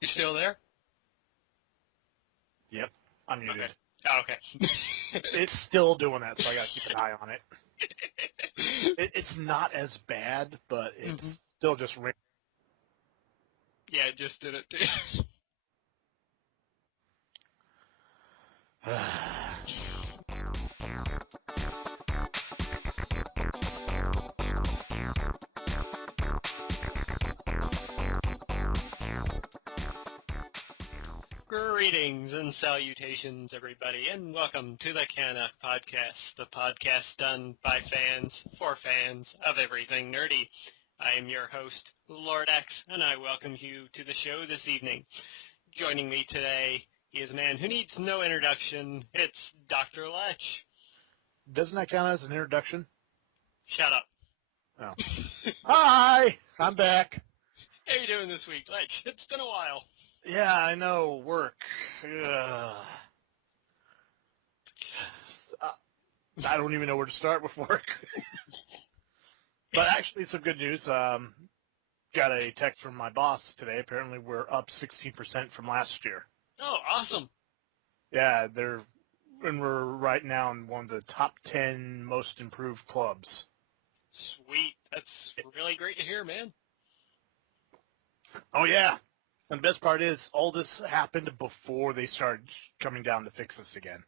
You still there? Yep, I'm muted. Okay. Oh, okay. It's still doing that, so I gotta keep an eye on it. It's not as bad, but it's still just ring. Yeah, it just did it too. Greetings and salutations, everybody, and welcome to the CanUK Podcast, the podcast done by fans for fans of everything nerdy. I am your host, Lord X, and I welcome you to the show this evening. Joining me today is a man who needs no introduction. It's Dr. Lech. Doesn't that count as an introduction? Shut up. Oh. Hi! I'm back. How you doing this week, Lech? It's been a while. Yeah, I know. Work. I don't even know where to start with work. But actually, some good news. Got a text from my boss today. Apparently, we're up 16% from last year. Oh, awesome. Yeah, we're right now in one of the top 10 most improved clubs. Sweet. That's really great to hear, man. Oh, yeah. And the best part is, all this happened before they started coming down to fix us again.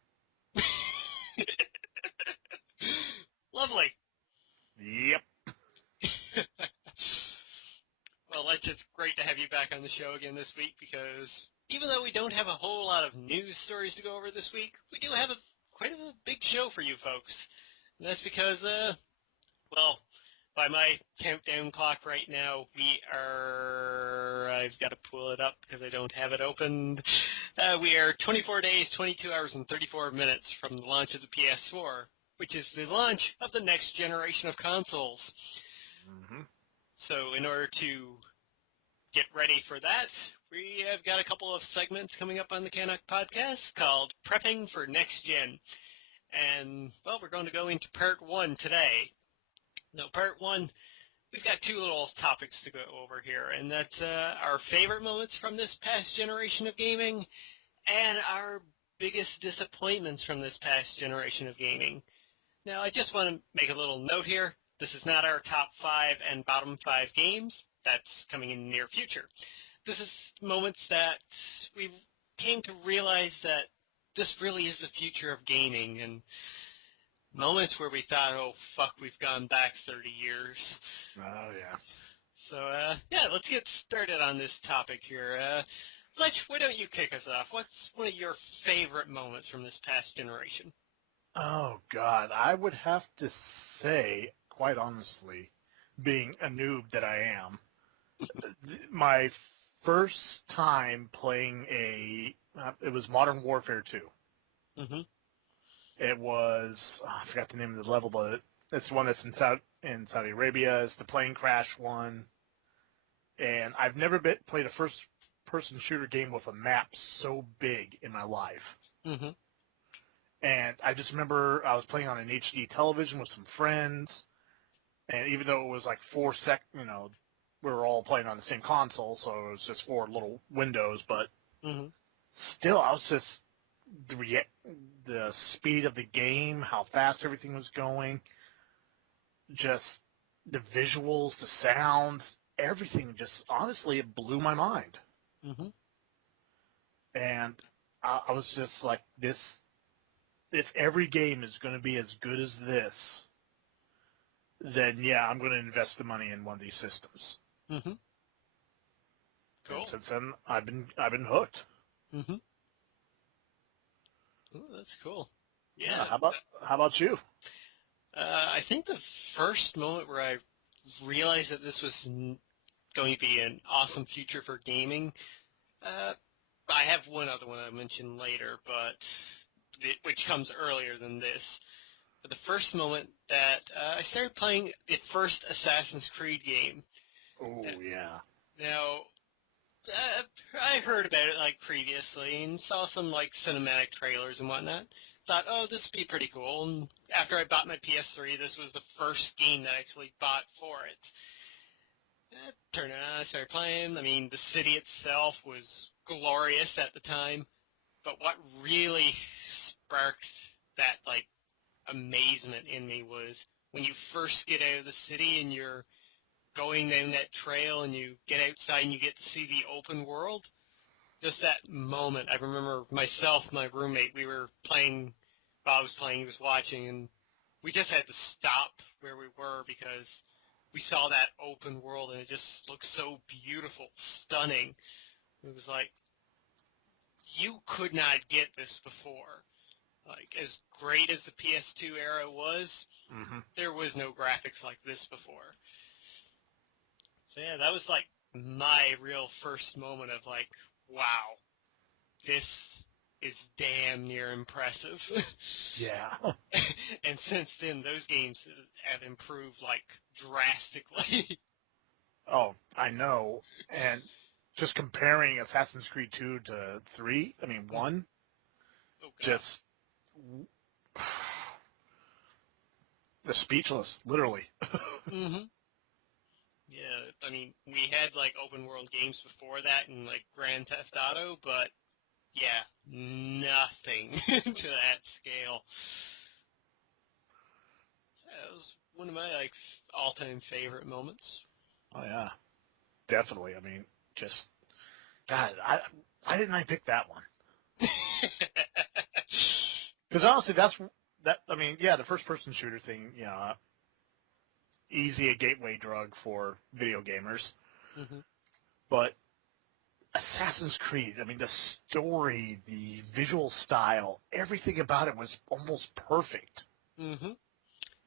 Lovely. Yep. Well, Lech, it's great to have you back on the show again this week because even though we don't have a whole lot of news stories to go over this week, we do have quite a big show for you folks. And that's because, by my countdown clock right now, I've got to pull it up because I don't have it opened. We are 24 days, 22 hours, and 34 minutes from the launch of the PS4, which is the launch of the next generation of consoles. Mm-hmm. So in order to get ready for that, we have got a couple of segments coming up on the CanUK Podcast called Prepping for Next Gen. And, we're going to go into part one today. Now, part one, we've got two little topics to go over here, and that's our favorite moments from this past generation of gaming and our biggest disappointments from this past generation of gaming. Now, I just want to make a little note here. This is not our top 5 and bottom 5 games. That's coming in the near future. This is moments that we came to realize that this really is the future of gaming, and moments where we thought, oh, fuck, we've gone back 30 years. Oh, yeah. So, let's get started on this topic here. Lech, why don't you kick us off? What's one of your favorite moments from this past generation? Oh, God. I would have to say, quite honestly, being a noob that I am, my first time playing it was Modern Warfare 2. Mm-hmm. It was, I forgot the name of the level, but it's the one that's in Saudi Arabia. It's the plane crash one. And I've never played a first-person shooter game with a map so big in my life. Mm-hmm. And I just remember I was playing on an HD television with some friends. And even though it was like we were all playing on the same console, so it was just 4 little windows. But still, I was just... the speed of the game, how fast everything was going, just the visuals, the sounds, everything just, honestly, it blew my mind. Mm-hmm. And I was just like, if every game is going to be as good as this, then yeah, I'm going to invest the money in one of these systems. Mm-hmm. Cool. And since then, I've been hooked. Mm-hmm. Ooh, that's cool. Yeah. How about you? I think the first moment where I realized that this was going to be an awesome future for gaming, I have one other one I'll mention later, but which comes earlier than this. But the first moment that I started playing the first Assassin's Creed game. Oh, yeah. Now, I heard about it previously and saw some cinematic trailers and whatnot. Thought, oh, this would be pretty cool. And after I bought my PS3, this was the first game that I actually bought for it. Turned it on, I started playing. I mean, the city itself was glorious at the time, but what really sparked that, like, amazement in me was when you first get out of the city and you're going down that trail and you get outside and you get to see the open world. Just that moment. I remember myself, my roommate, we were playing, while I was playing, he was watching, and we just had to stop where we were because we saw that open world and it just looked so beautiful, stunning. It was like, you could not get this before. Like, as great as the PS2 era was, there was no graphics like this before. So yeah, that was like my real first moment of like, wow, this is damn near impressive. Yeah. And since then, those games have improved like drastically. Oh, I know. And just comparing Assassin's Creed 2 to 3, I mean 1, Oh, God. just the speechless, literally. Mm-hmm. Yeah, I mean, we had like open world games before that in like Grand Theft Auto, but yeah, nothing to that scale. That was one of my like all-time favorite moments. Oh yeah, definitely. I mean, just God, why didn't I pick that one? Because honestly, that. I mean, yeah, the first-person shooter thing, you know, easy a gateway drug for video gamers. Mm-hmm. But Assassin's Creed, I mean, the story, the visual style, everything about it was almost perfect. Mm-hmm.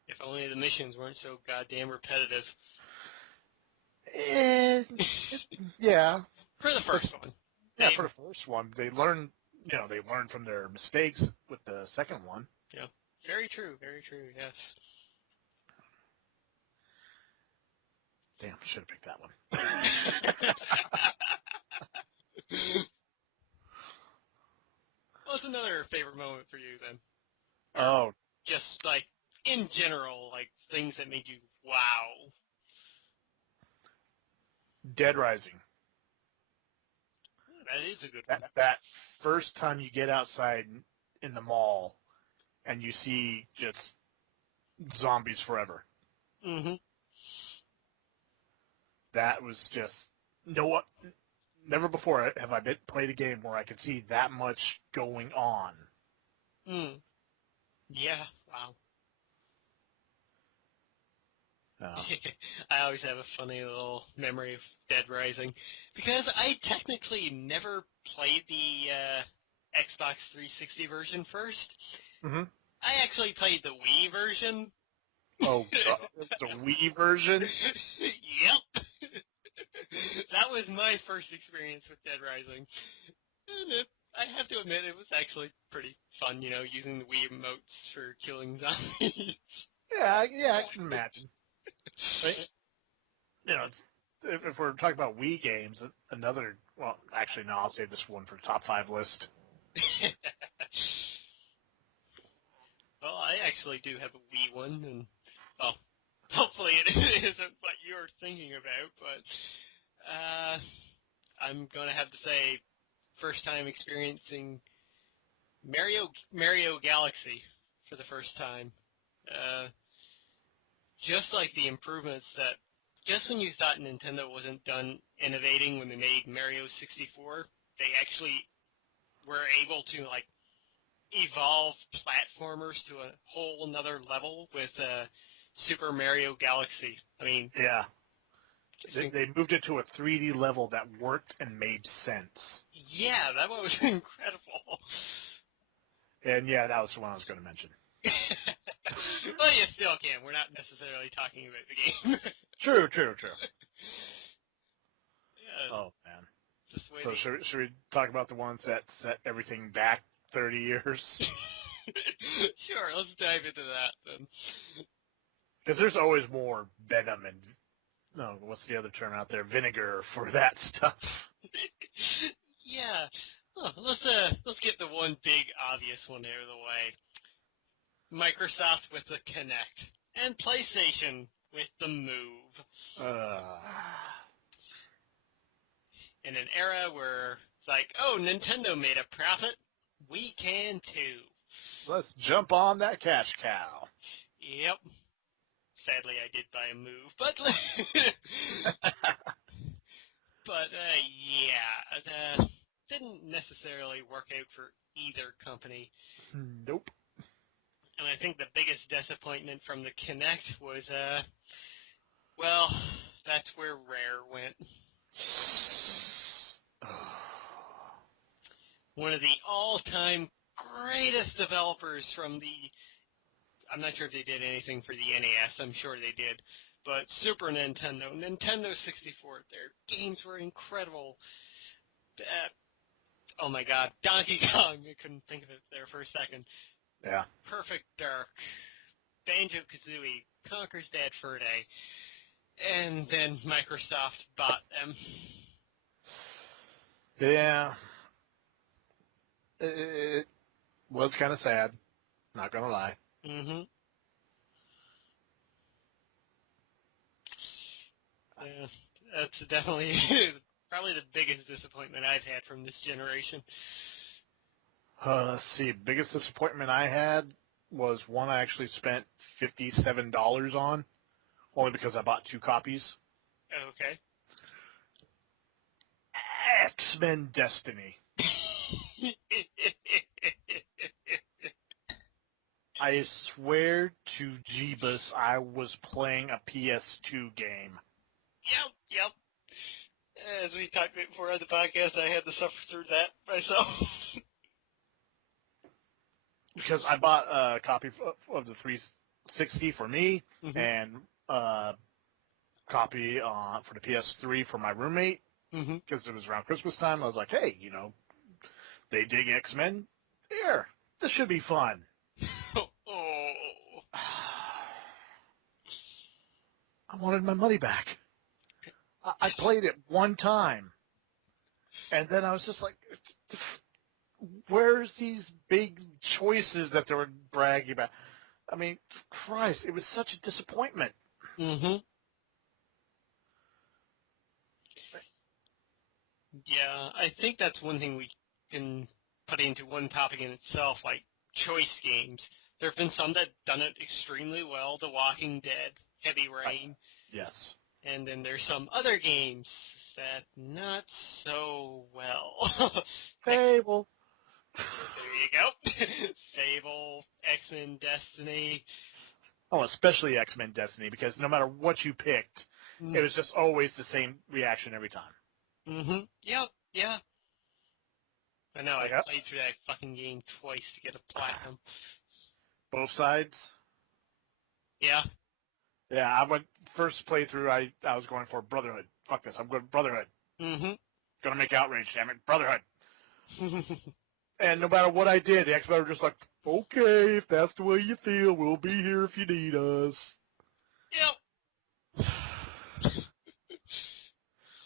If only the missions weren't so goddamn repetitive. Yeah. For the first one. Yeah, for the first one, they learned from their mistakes with the second one. Yeah. Very true, yes. Damn, I should have picked that one. What's another favorite moment for you then? Oh, Just like in general, like things that made you wow. Dead Rising. That is a good one. That first time you get outside in the mall and you see just zombies forever. Mm-hmm. That was just never before have I played a game where I could see that much going on. Mm. Yeah, wow. I always have a funny little memory of Dead Rising because I technically never played the Xbox 360 version first. Mm-hmm. I actually played the Wii version. Oh, God. The Wii version? Yep. That was my first experience with Dead Rising. And I have to admit, it was actually pretty fun, you know, using the Wii emotes for killing zombies. Yeah, I can imagine. Right? You know, if we're talking about Wii games, well, actually, no, I'll save this one for the top 5 list. Well, I actually do have a Wii one, and, well, hopefully it isn't what you're thinking about, but I'm going to have to say first time experiencing Mario Galaxy for the first time. Just like the improvements that, just when you thought Nintendo wasn't done innovating when they made Mario 64, they actually were able to, like, evolve platformers to a whole another level with Super Mario Galaxy. I mean... Yeah. They moved it to a 3D level that worked and made sense. Yeah, that one was incredible. And yeah, that was the one I was going to mention. Well, you still can. We're not necessarily talking about the game. True. Yeah, Oh, man. just the way So should we talk about the ones that set everything back 30 years? Sure, let's dive into that then. Because there's always more venom and, no, what's the other term out there? Vinegar for that stuff. Yeah. Oh, let's get the one big obvious one out of the way. Microsoft with the Kinect, and PlayStation with the Move. in an era where it's like, oh, Nintendo made a profit, we can too. Let's jump on that cash cow. Yep. Sadly, I did buy a move, but yeah, didn't necessarily work out for either company. Nope. And I think the biggest disappointment from the Kinect was, well, that's where Rare went. One of the all-time greatest developers from the, I'm not sure if they did anything for the NES, I'm sure they did, but Super Nintendo, Nintendo 64, their games were incredible. Oh my god, Donkey Kong, I couldn't think of it there for a second. Yeah. Perfect Dark, Banjo-Kazooie, Conker's Bad Fur Day, and then Microsoft bought them. Yeah. It was kind of sad, not going to lie. Mm-hmm. Yeah, that's definitely probably the biggest disappointment I've had from this generation. Let's see. Biggest disappointment I had was one I actually spent $57 on, only because I bought 2 copies. Okay. X-Men Destiny. I swear to Jeebus, I was playing a PS2 game. Yep. As we talked about before on the podcast, I had to suffer through that myself. Because I bought a copy of the 360 for me, Mm-hmm. and a copy for the PS3 for my roommate, because it was around Christmas time. I was like, hey, they dig X-Men. Here, this should be fun. Oh. I wanted my money back. I played it one time, and then I was just like, where's these big choices that they were bragging about? I mean, Christ, it was such a disappointment. Mm-hmm. Yeah, I think that's one thing we can put into one topic in itself, like choice games. There have been some that done it extremely well, The Walking Dead, Heavy Rain. Yes. And then there's some other games that not so well. Fable. There you go. Fable, X-Men Destiny. Oh, especially X-Men Destiny, because no matter what you picked, it was just always the same reaction every time. Mm-hmm. Yep, yeah. I know, I Yep. played through that fucking game twice to get a platinum. Both sides? Yeah. Yeah, I went first playthrough. I was going for Brotherhood. Fuck this. I'm going Brotherhood. Mm-hmm. Gonna make Outrage, damn it. Brotherhood. And no matter what I did, the X-Men were just like, okay, if that's the way you feel, we'll be here if you need us. Yep.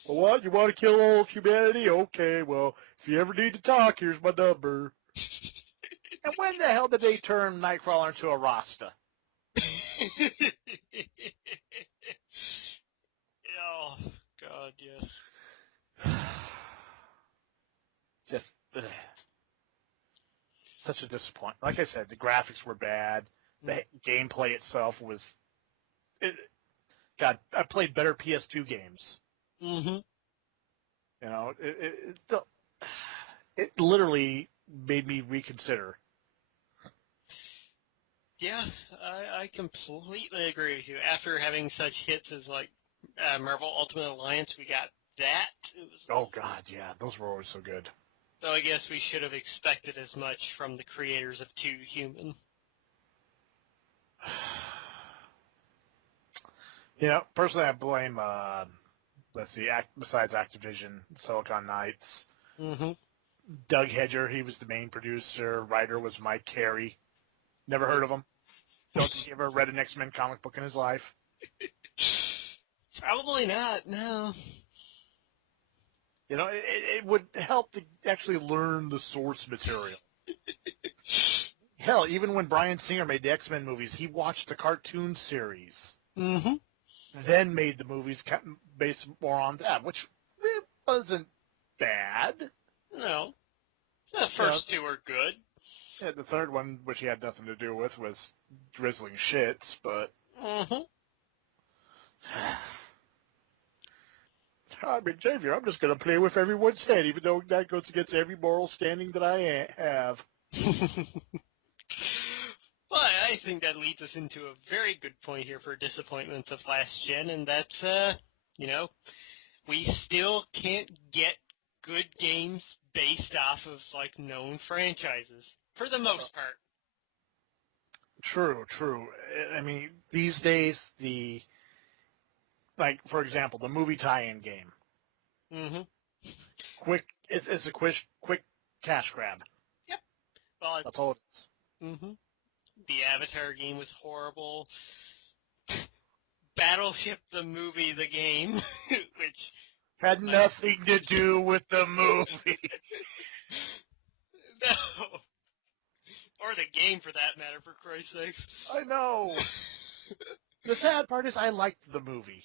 Well, what? You want to kill all of humanity? Okay, well, if you ever need to talk, here's my number. And when the hell did they turn Nightcrawler into a Rasta? Oh, God, yes. Just such a disappointment. Like I said, the graphics were bad. The gameplay itself was... God, I played better PS2 games. Mm-hmm. It literally made me reconsider. Yeah, I completely agree with you. After having such hits as, like, Marvel Ultimate Alliance, we got that. It was, Oh, God, yeah. Those were always so good. so I guess we should have expected as much from the creators of Two Human. Personally, I blame, besides Activision, Silicon Knights, Mm-hmm. Doug Hedger, he was the main producer. Writer was Mike Carey. Never heard of him. Don't think he ever read an X-Men comic book in his life. Probably not, no. It would help to actually learn the source material. Hell, even when Bryan Singer made the X-Men movies, he watched the cartoon series, Mm-hmm. then made the movies based more on that, which wasn't bad. No. The first two were good. Yeah, the third one, which he had nothing to do with, was drizzling shits, but... Mm-hmm. I'm Xavier. I'm just going to play with everyone's head, even though that goes against every moral standing that I have. Well, I think that leads us into a very good point here for disappointments of last gen, and that's, we still can't get good games based off of, known franchises, for the most part. True. I mean, these days, for example, the movie tie-in game. Mm-hmm. It's a quick cash grab. Yep. Well, that's all it is. Mm-hmm. The Avatar game was horrible. Battleship the movie, the game, which... had nothing to do with the movie. No. Or the game, for that matter, for Christ's sakes. I know. The sad part is I liked the movie.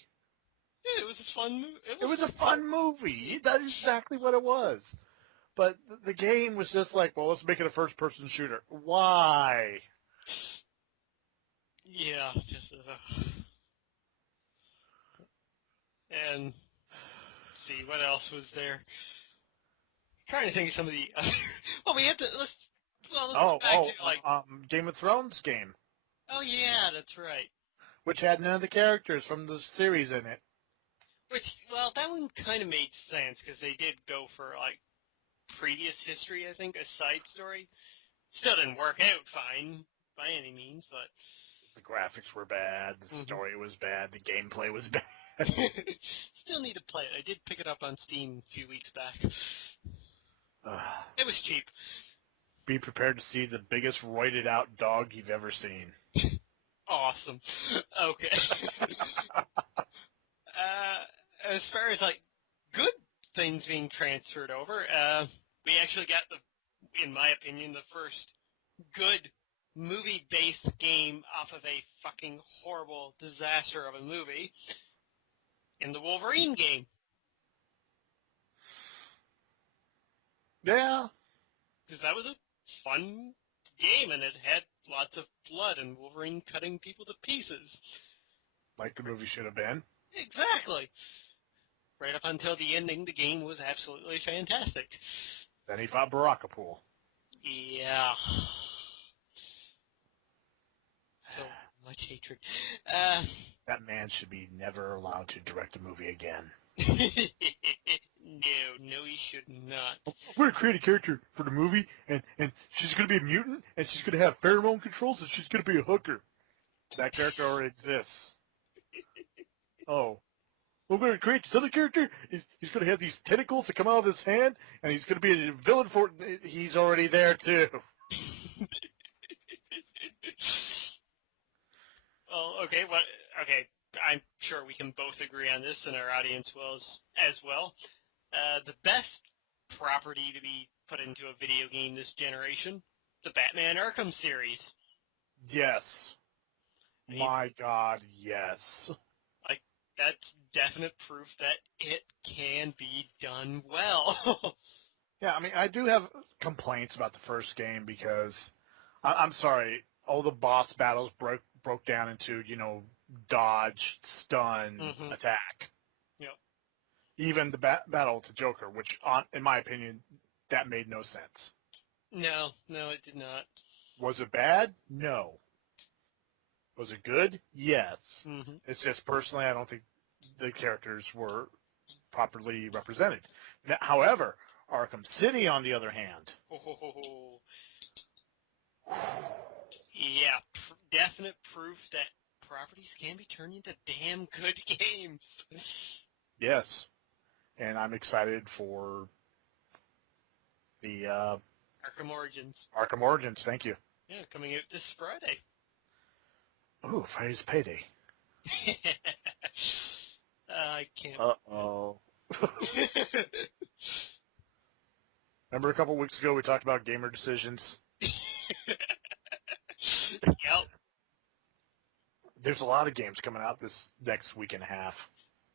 Yeah, it was a fun movie. It was a fun movie. That is exactly what it was. But the game was just like, well, let's make it a first-person shooter. Why? Yeah, just... And... Let's see, what else was there? I'm trying to think of some of the other... Well, we had to... Let's go back to, Game of Thrones game. Oh, yeah, that's right. Which had none of the characters from the series in it. Which, well, that one kind of made sense, because they did go for, previous history, I think, a side story. Still didn't work out fine, by any means, but... The graphics were bad, the story was bad, the gameplay was bad. Still need to play it. I did pick it up on Steam a few weeks back. It was cheap. Be prepared to see the biggest roided out dog you've ever seen. Awesome. Okay. As far as, good things being transferred over, we actually got in my opinion, the first good movie-based game off of a fucking horrible disaster of a movie in the Wolverine game. Yeah. Because that was a fun game, and it had lots of blood and Wolverine cutting people to pieces. Like the movie should have been. Exactly. Right up until the ending, the game was absolutely fantastic. Then he fought Barakapool. Yeah. So much hatred. That man should be never allowed to direct a movie again. No, he should not. We're going to create a character for the movie, and she's going to be a mutant, and she's going to have pheromone controls, and she's going to be a hooker. That character already exists. Oh. We're going to create this other character. He's going to have these tentacles that come out of his hand, and he's going to be a villain for it. He's already there, too. Well, okay, I'm sure we can both agree on this, and our audience will as well. The best property to be put into a video game this generation, the Batman Arkham series. Yes. My God, yes. That's definite proof that it can be done well. Yeah, I mean, I do have complaints about the first game because, I'm sorry, all the boss battles broke down into, dodge, stun, attack. Yep. Even the battle with the Joker, which, in my opinion, that made no sense. No, it did not. Was it bad? No. Was it good? Yes. Mm-hmm. It's just, personally, I don't think the characters were properly represented. Now, however, Arkham City, on the other hand... Yeah, definite proof that properties can be turned into damn good games. Yes. And I'm excited for the... Arkham Origins. Arkham Origins, thank you. Yeah, coming out this Friday. Ooh, Friday's payday. I can't... Uh-oh. Remember a couple weeks ago we talked about gamer decisions? Yep. There's a lot of games coming out this next week and a half.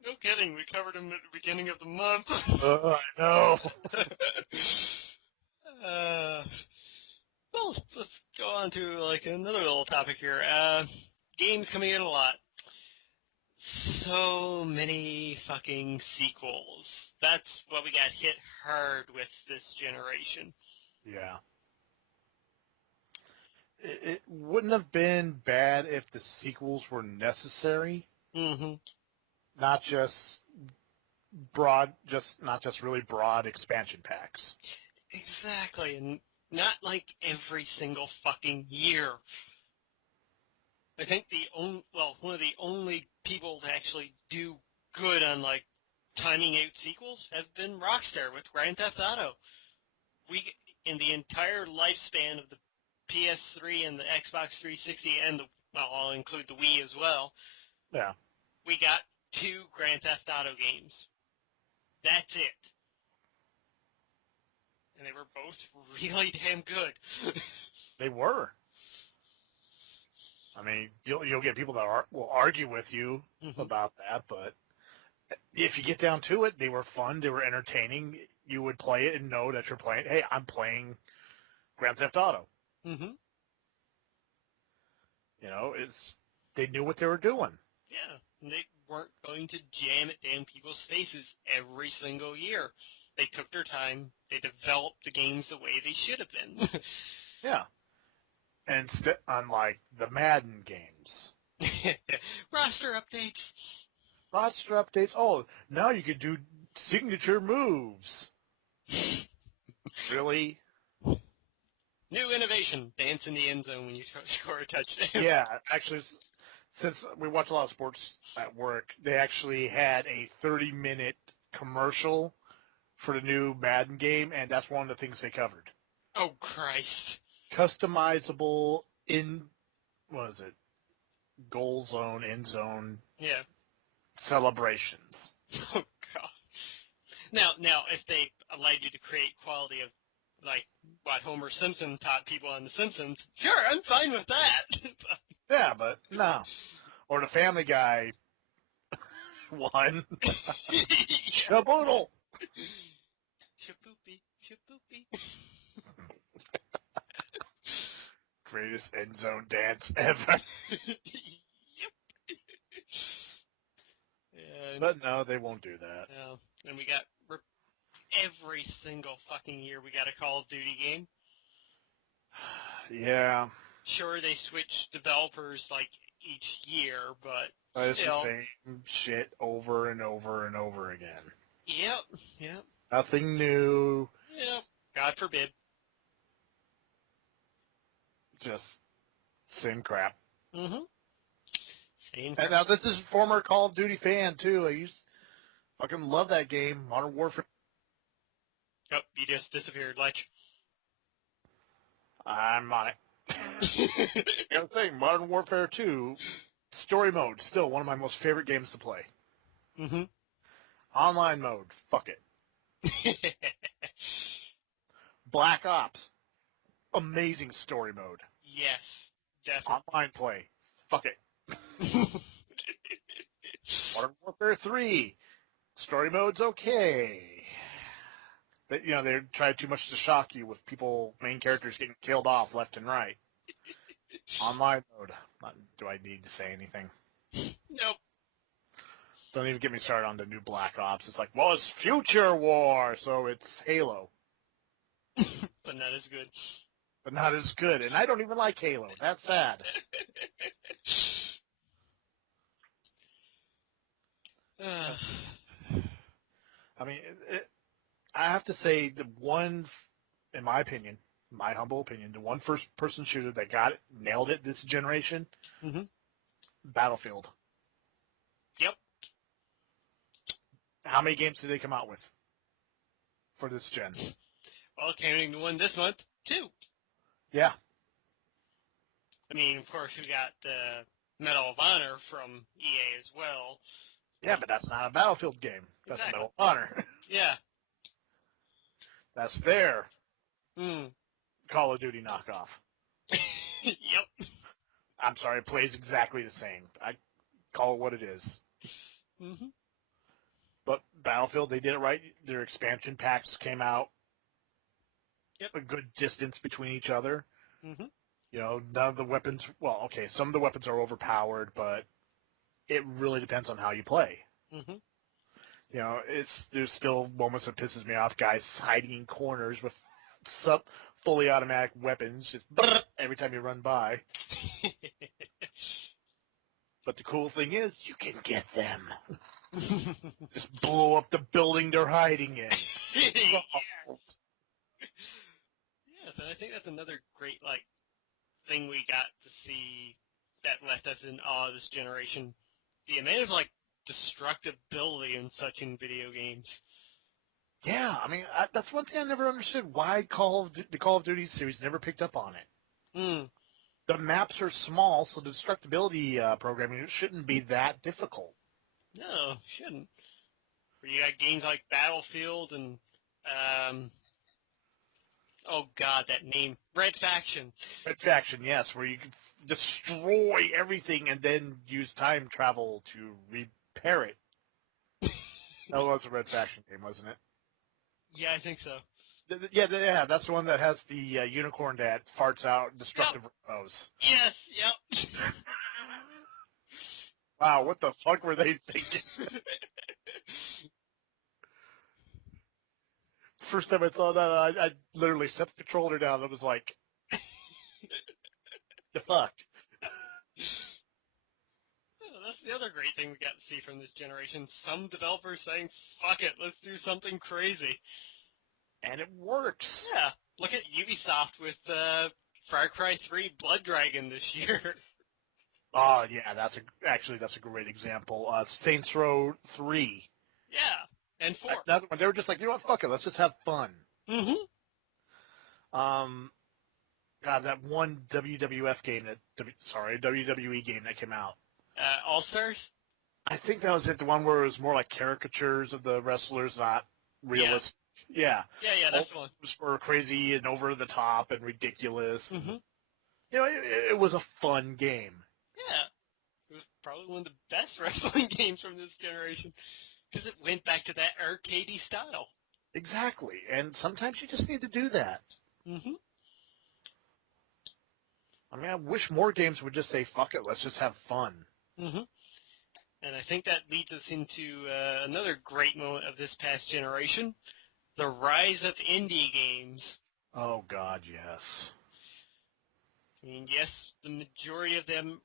No kidding, we covered him at the beginning of the month. I know. Well, let's go on to like another little topic here. Games coming in a lot. So many fucking sequels. That's what we got hit hard with this generation. Yeah. It wouldn't have been bad if the sequels were necessary. Mm-hmm. Not just really broad expansion packs. Exactly, and not like every single fucking year. I think one of the only people to actually do good on like timing out sequels have been Rockstar with Grand Theft Auto. In the entire lifespan of the PS3 and the Xbox 360 and I'll include the Wii as well. Yeah. We got 2 Grand Theft Auto games. That's it. And they were both really damn good. They were. I mean, you'll get people that will argue with you about that, but if you get down to it, they were fun. They were entertaining. You would play it and know that you're playing. Hey, I'm playing Grand Theft Auto. Mm-hmm. You know, they knew what they were doing. Yeah, and they weren't going to jam it down people's faces every single year. They took their time. They developed the games the way they should have been. Yeah. And unlike the Madden games. Roster updates. Roster updates. Oh, now you can do signature moves. Really? New innovation. Dance in the end zone when you score a touchdown. Yeah, actually, since we watch a lot of sports at work, they actually had a 30-minute commercial for the new Madden game, and that's one of the things they covered. Oh, Christ. Customizable goal zone, end zone Yeah. celebrations. Oh, God. Now, if they allowed you to create quality of, like, what Homer Simpson taught people on The Simpsons, sure, I'm fine with that. Yeah, but no. Or the Family Guy one. Shaboodle. Shaboopy, shaboopy. Greatest end zone dance ever. Yep. And, But no, they won't do that. and we got every single fucking year we got a Call of Duty game. Yeah. Sure, they switch developers like each year, but It's still. the same shit over and over and over again. Yep. Nothing new. Yep. God forbid. Just same crap. Mm-hmm. Same. And now this is a former Call of Duty fan too. I fucking love that game, Modern Warfare. Oh, you just disappeared, Lech. I'm on it. I was saying, Modern Warfare 2, story mode, still one of my most favorite games to play. Mm-hmm. Online mode, fuck it. Black Ops, amazing story mode. Yes, definitely. Online play, fuck it. Modern Warfare 3, story mode's okay. But, they tried too much to shock you with main characters getting killed off left and right. Online mode, do I need to say anything? Nope. Don't even get me started on the new Black Ops. It's like, well, it's Future War, so it's Halo. But not as good. But not as good, and I don't even like Halo. That's sad. I mean, I have to say the one, in my opinion, my humble opinion, the one first-person shooter that nailed it this generation, Battlefield. Yep. How many games did they come out with for this gen? Well, counting the one this month, 2. Yeah. I mean, of course, we got the Medal of Honor from EA as well. Yeah, but that's not a Battlefield game. That's Exactly. Medal of Honor. Yeah. That's their Hmm. Call of Duty knockoff. Yep. I'm sorry, it plays exactly the same. I call it what it is. Mm-hmm. But Battlefield, they did it right. Their expansion packs came out a good distance between each other. Mm-hmm. You know, none of the weapons, well, okay, some of the weapons are overpowered, but it really depends on how you play. Mm-hmm. You know, there's still moments that pisses me off, guys hiding in corners with fully automatic weapons, just every time you run by. But the cool thing is, you can get them. Just blow up the building they're hiding in. Yes, and I think that's another great, thing we got to see that left us in awe this generation. The amount of, destructibility and such in video games. Yeah, I mean, that's one thing I never understood. Why the Call of Duty series never picked up on it? Mm. The maps are small, so the destructibility programming shouldn't be that difficult. No, shouldn't. Where you got games like Battlefield and, oh god, that name, Red Faction. Red Faction, yes, where you can destroy everything and then use time travel to repair it. That was a Red Faction game, wasn't it? Yeah, I think so. Yeah, that's the one that has the unicorn that farts out destructive rainbows. Yes, yep. Wow, what the fuck were they thinking? First time I saw that, I literally set the controller down. It was like, the fuck? Oh, that's the other great thing we got to see from this generation. Some developers saying, fuck it, let's do something crazy. And it works. Yeah, look at Ubisoft with Far Cry 3 Blood Dragon this year. Oh, yeah, that's a great example. Saints Row 3. Yeah, and 4. Another one, they were just like, you know what, fuck it, let's just have fun. Mm-hmm. God, that one WWE game that came out. All-Stars? I think that was it, the one where it was more like caricatures of the wrestlers, not realistic. Yeah. Yeah, that's the one. It was for crazy and over the top and ridiculous. Mm-hmm. You know, it was a fun game. Yeah. It was probably one of the best wrestling games from this generation because it went back to that arcadey style. Exactly. And sometimes you just need to do that. Mm-hmm. I mean, I wish more games would just say, fuck it, let's just have fun. Mm-hmm. And I think that leads us into another great moment of this past generation, the rise of indie games. Oh, God, yes. I mean, yes, the majority of them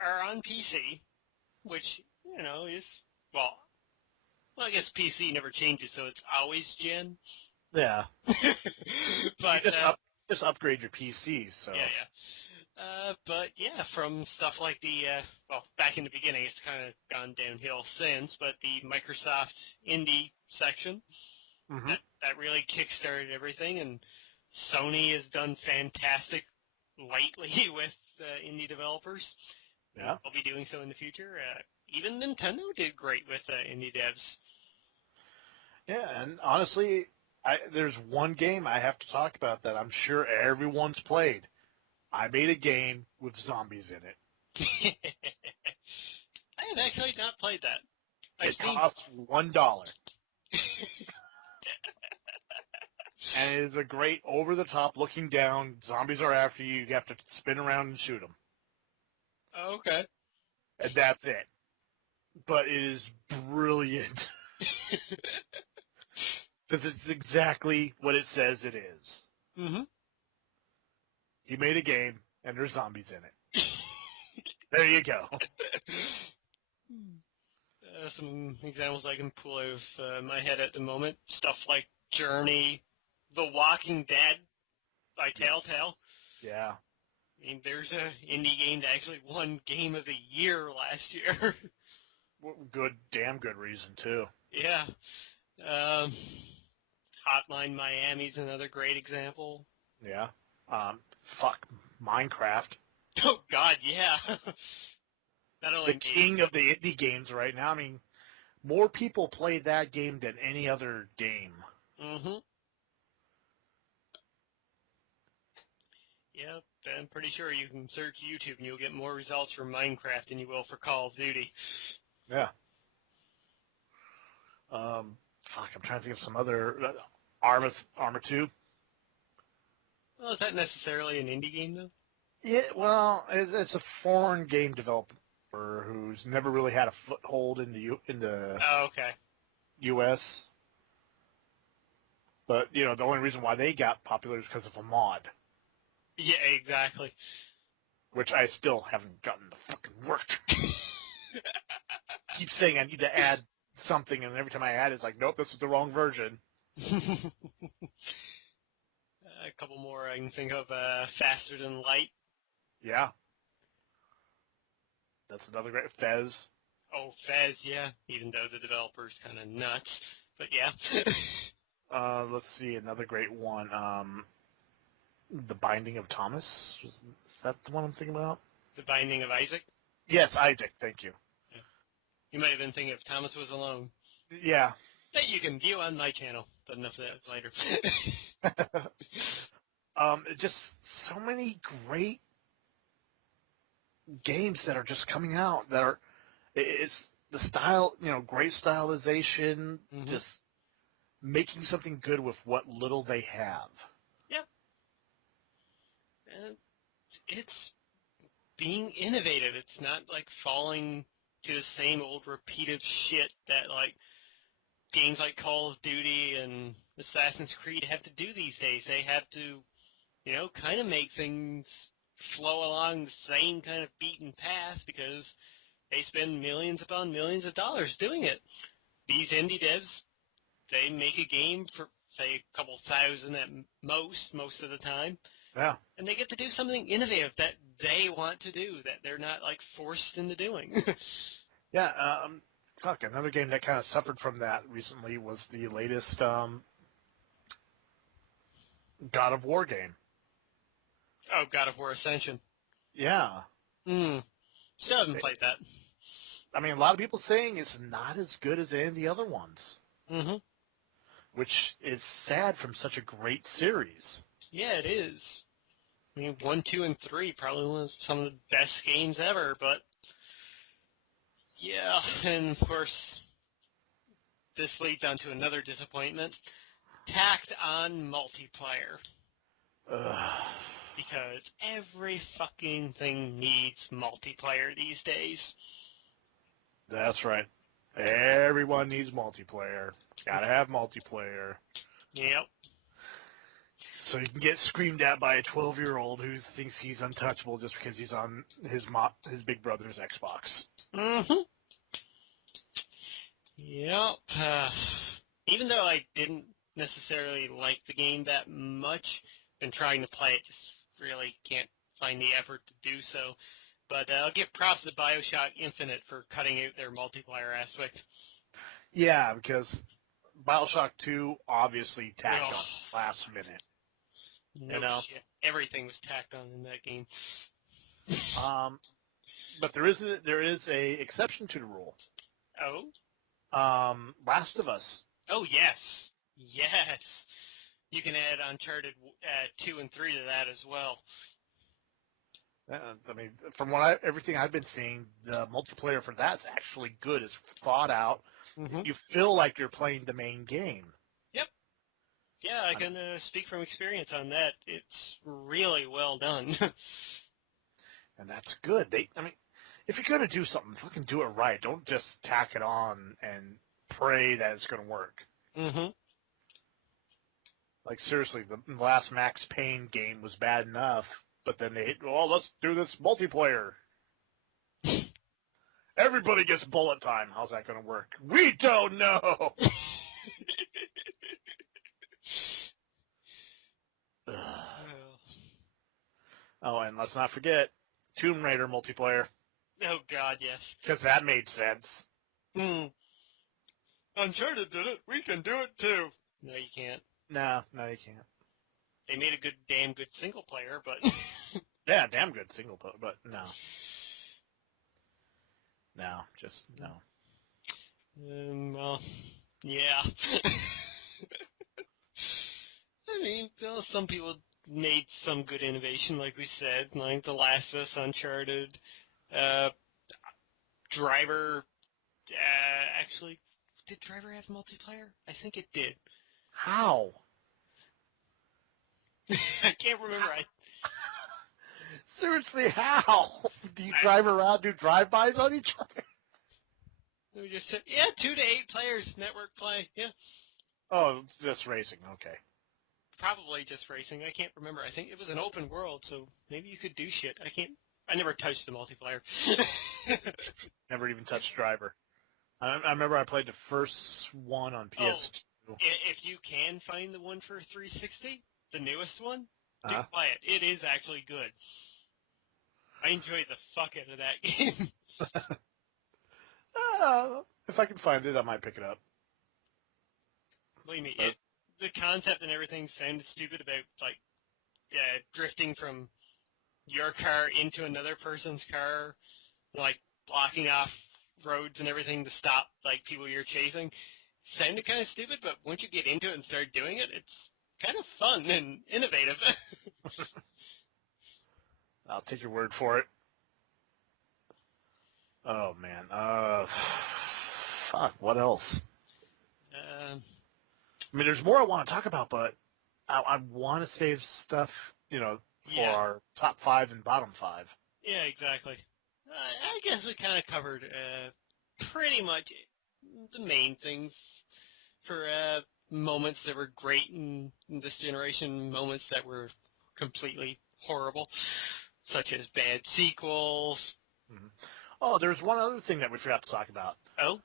are on PC, which, you know, is, well, I guess PC never changes, so it's always gen. Yeah. But just upgrade your PC, so... Yeah. But, yeah, from stuff like the, well, back in the beginning, it's kind of gone downhill since, but the Microsoft Indie section, mm-hmm. that really kickstarted everything, and Sony has done fantastic lately with indie developers. Yeah. They'll be doing so in the future. Even Nintendo did great with indie devs. Yeah, and honestly, there's one game I have to talk about that I'm sure everyone's played. I made a game with zombies in it. I have actually not played that. It costs $1. And it is a great over-the-top looking down. Zombies are after you. You have to spin around and shoot them. Oh, okay. And that's it. But it is brilliant. Because it's exactly what it says it is. Mm-hmm. You made a game, and there's zombies in it. There you go. Some examples I can pull out of my head at the moment. Stuff like Journey, The Walking Dead by Telltale. Yeah. I mean, there's an indie game that actually won Game of the Year last year. Damn good reason, too. Yeah. Hotline Miami's another great example. Yeah. Minecraft. Oh, God, yeah. Not only the king of the indie games right now. I mean, more people play that game than any other game. Mm-hmm. Yep, I'm pretty sure you can search YouTube and you'll get more results for Minecraft than you will for Call of Duty. Yeah. I'm trying to think of some other Arma 2. Well, is that necessarily an indie game, though? Yeah, well, it's a foreign game developer who's never really had a foothold in the Oh, okay. U.S. But the only reason why they got popular is because of a mod, Yeah, exactly. which I still haven't gotten to fucking work. Keep saying I need to add something, and every time I add, it's like, nope, this is the wrong version. A couple more I can think of. Faster Than Light. Yeah, that's another great Fez. Oh, Fez, yeah. Even though the developer's kind of nuts, but yeah. Let's see, another great one. The Binding of Thomas. Is that the one I'm thinking about? The Binding of Isaac. Yes, Isaac. Thank you. Yeah. You might have been thinking of Thomas Was Alone. Yeah. That you can view on my channel, but enough of that later. Just so many great games that are just coming out that are, it's the style, great stylization, just making something good with what little they have. Yep. And it's being innovative. It's not like falling to the same old repeated shit that like games like Call of Duty and Assassin's Creed have to do these days. They have to, kind of make things flow along the same kind of beaten path because they spend millions upon millions of dollars doing it. These indie devs, they make a game for, say, a couple thousand at most of the time. Yeah. And they get to do something innovative that they want to do, that they're not, like, forced into doing. Yeah, another game that kind of suffered from that recently was the latest God of War game. Oh, God of War Ascension. Yeah. Still haven't played that. I mean, a lot of people saying it's not as good as any of the other ones. Which is sad from such a great series. Yeah, it is. I mean, 1, 2, and 3 probably was some of the best games ever, but yeah, and of course, this leads on to another disappointment. Tacked on multiplayer. Because every fucking thing needs multiplayer these days. That's right. Everyone needs multiplayer. Gotta have multiplayer. Yep. So you can get screamed at by a 12-year-old who thinks he's untouchable just because he's on his big brother's Xbox. Yep. Even though I didn't necessarily like the game that much, been trying to play it, just really can't find the effort to do so. But I'll give props to BioShock Infinite for cutting out their multiplayer aspect. Yeah, because BioShock 2 obviously tacked on last minute. No shit. Everything was tacked on in that game. But there is a exception to the rule. Oh? Last of Us. Oh, yes. Yes. You can add Uncharted 2 and 3 to that as well. I mean, from everything I've been seeing, the multiplayer for that's actually good. It's thought out. You feel like you're playing the main game. Yep. Yeah, I can speak from experience on that. It's really well done. And that's good. If you're going to do something, fucking do it right. Don't just tack it on and pray that it's going to work. Like, seriously, the last Max Payne game was bad enough, but then let's do this multiplayer. Everybody gets bullet time. How's that going to work? We don't know! Oh, and let's not forget Tomb Raider multiplayer. Oh, God, yes. Because that made sense. Uncharted did it. We can do it, too. No, you can't. No, you can't. They made a damn good single player, but... Yeah, damn good single player, but no. No, just no. Well, yeah. I mean, some people made some good innovation, like we said, like The Last of Us, Uncharted, Driver, actually did Driver have multiplayer? I think it did. How? I can't remember. Seriously, how? Do you drive around, do drive-bys on each other? We just said, yeah, 2 to 8 players, network play, yeah. Oh, just racing, okay. Probably just racing. I can't remember. I think it was an open world, so maybe you could do shit. I never touched the multiplayer. Never even touched Driver. I remember I played the first one on PS2. If you can find the one for 360, the newest one, do Uh-huh. play it. It is actually good. I enjoyed the fuck out of that game. If I can find it, I might pick it up. Believe me, the concept and everything sounded stupid about, like, drifting from your car into another person's car, like, blocking off roads and everything to stop, like, people you're chasing. Sounded kind of stupid, but once you get into it and start doing it, it's kind of fun and innovative. I'll take your word for it. Oh, man. Fuck, what else? I mean, there's more I want to talk about, but I want to save stuff, for our top 5 and bottom 5. Yeah, exactly. I guess we kind of covered pretty much the main things for moments that were great in this generation, moments that were completely horrible, such as bad sequels. Mm-hmm. Oh, there's one other thing that we forgot to talk about. Oh?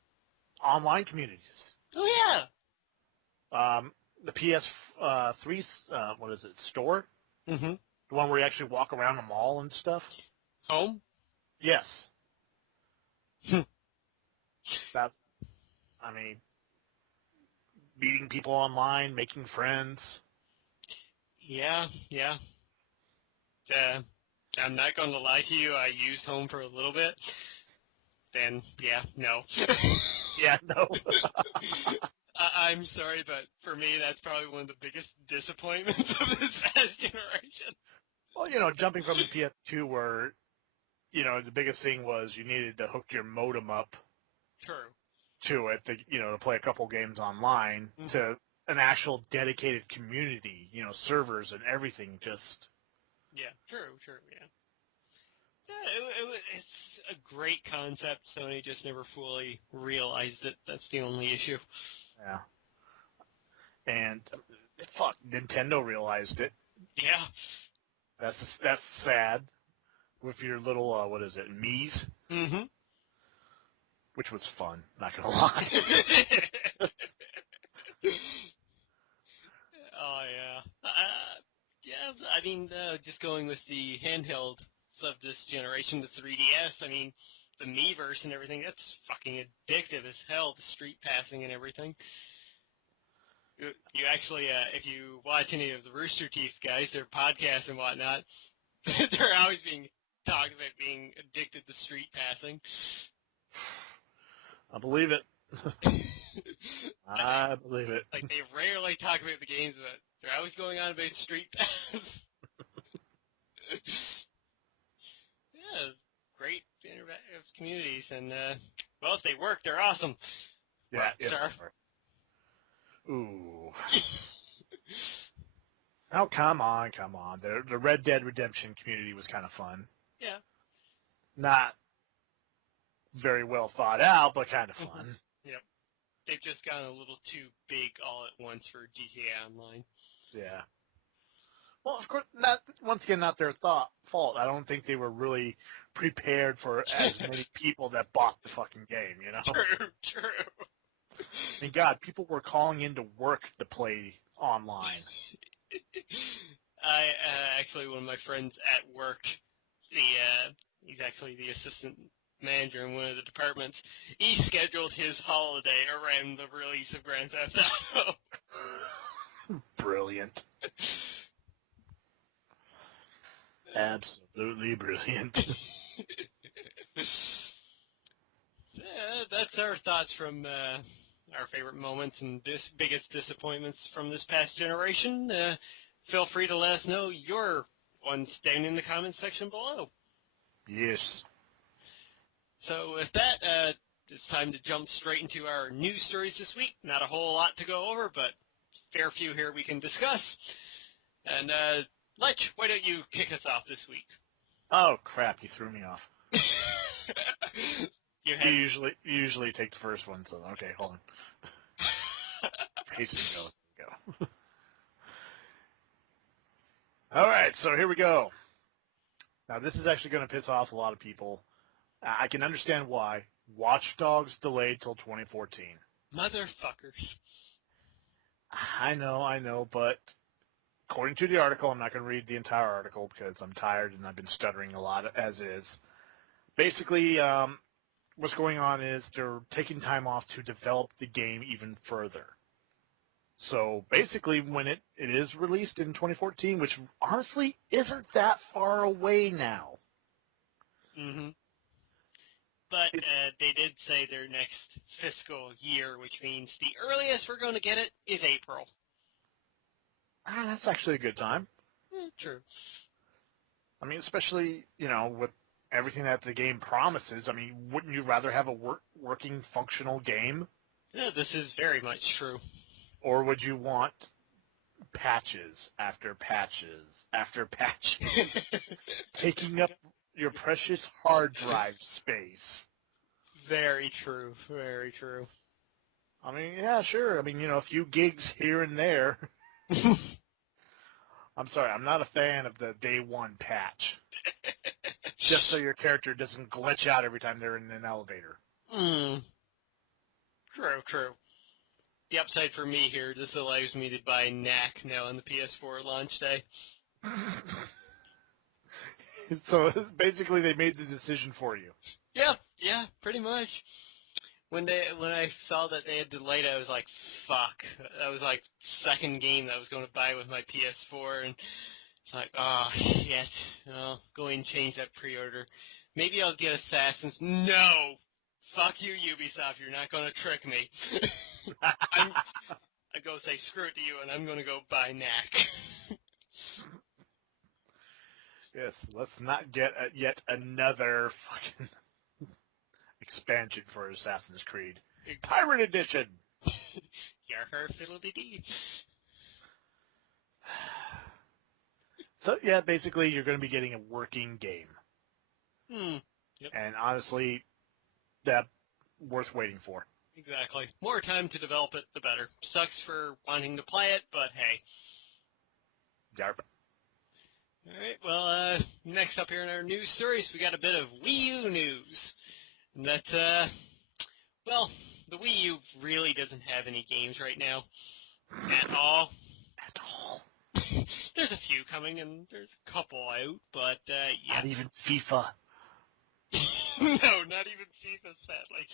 Online communities. Oh, yeah. The PS3, what is it, store? Mm-hmm. The one where you actually walk around the mall and stuff? Home? Yes. Meeting people online, making friends. Yeah. I'm not going to lie to you. I used Home for a little bit. Then, yeah, no. Yeah, no. I'm sorry, but for me, that's probably one of the biggest disappointments of this past generation. Well, jumping from the PS2 where, the biggest thing was you needed to hook your modem up True. to it to play a couple games online to an actual dedicated community, servers and everything just... Yeah, true, yeah. Yeah, it's a great concept. Sony just never fully realized it. That's the only issue. Yeah. And, fuck, Nintendo realized it. Yeah. That's sad. With your little, what is it, Mii's? Mm-hmm. Which was fun, not gonna lie. Oh, yeah. Yeah, I mean, just going with the handheld of this generation, the 3DS, I mean, the Miiverse and everything, that's fucking addictive as hell, the street passing and everything. You actually, if you watch any of the Rooster Teeth guys, their podcasts and whatnot, they're always being talked about being addicted to street passing. I believe it. I believe it. Like, they rarely talk about the games, but they're always going on about street pass. Yeah, great interactive communities, and, well, if they work, they're awesome. Yeah. Rockstar. Ooh. Oh, come on. The Red Dead Redemption community was kind of fun. Yeah. Not very well thought out, but kind of fun. Yep. They've just gotten a little too big all at once for GTA Online. Yeah. Well, of course, not their fault. I don't think they were really prepared for as many people that bought the fucking game, True. And God, people were calling into work to play online. Actually, one of my friends at work, he's actually the assistant manager in one of the departments, he scheduled his holiday around the release of Grand Theft Auto. Brilliant. Absolutely brilliant. Yeah, that's our thoughts from our favorite moments and biggest disappointments from this past generation. Feel free to let us know your ones down in the comments section below. Yes. So with that, it's time to jump straight into our news stories this week. Not a whole lot to go over, but fair few here we can discuss. And, Lech, why don't you kick us off this week? Oh, crap, you threw me off. You You usually take the first one, so okay, hold on. Pacing go. All right, so here we go. Now, this is actually going to piss off a lot of people. I can understand why. Watch Dogs delayed till 2014. Motherfuckers. I know, but according to the article, I'm not going to read the entire article because I'm tired and I've been stuttering a lot as is. Basically, what's going on is they're taking time off to develop the game even further. So basically, when it is released in 2014, which honestly isn't that far away now. Mm-hmm. But they did say their next fiscal year, which means the earliest we're going to get it is April. That's actually a good time. True. I mean, especially, with everything that the game promises. I mean, wouldn't you rather have a working, functional game? Yeah, this is very much true. Or would you want patches after patches after patches taking up your precious hard drive space? Very true. Very true. I mean, yeah, sure. I mean, a few gigs here and there. I'm sorry, I'm not a fan of the day one patch. Just so your character doesn't glitch out every time they're in an elevator. True. The upside for me here, this allows me to buy CanUK now on the PS4 launch day. So basically they made the decision for you. Yeah, pretty much. When I saw that they had delayed, I was like, fuck. That was like second game that I was going to buy with my PS4, and it's like, oh, shit. I'll go and change that pre-order. Maybe I'll get Assassin's. No! Fuck you, Ubisoft. You're not going to trick me. I go say screw it to you, and I'm going to go buy CanUK. Yes, let's not get yet another fucking expansion for Assassin's Creed. Pirate Edition! Yarher fiddle-dee-dee. So, yeah, basically you're going to be getting a working game. Yep. And honestly, that's worth waiting for. Exactly. More time to develop it, the better. Sucks for wanting to play it, but hey. Yarp. Alright, well, next up here in our news stories, we got a bit of Wii U news. And that's, well, the Wii U really doesn't have any games right now. At all. At all. There's a few coming, and there's a couple out, but, yeah. Not even FIFA. No, not even FIFA, sadly.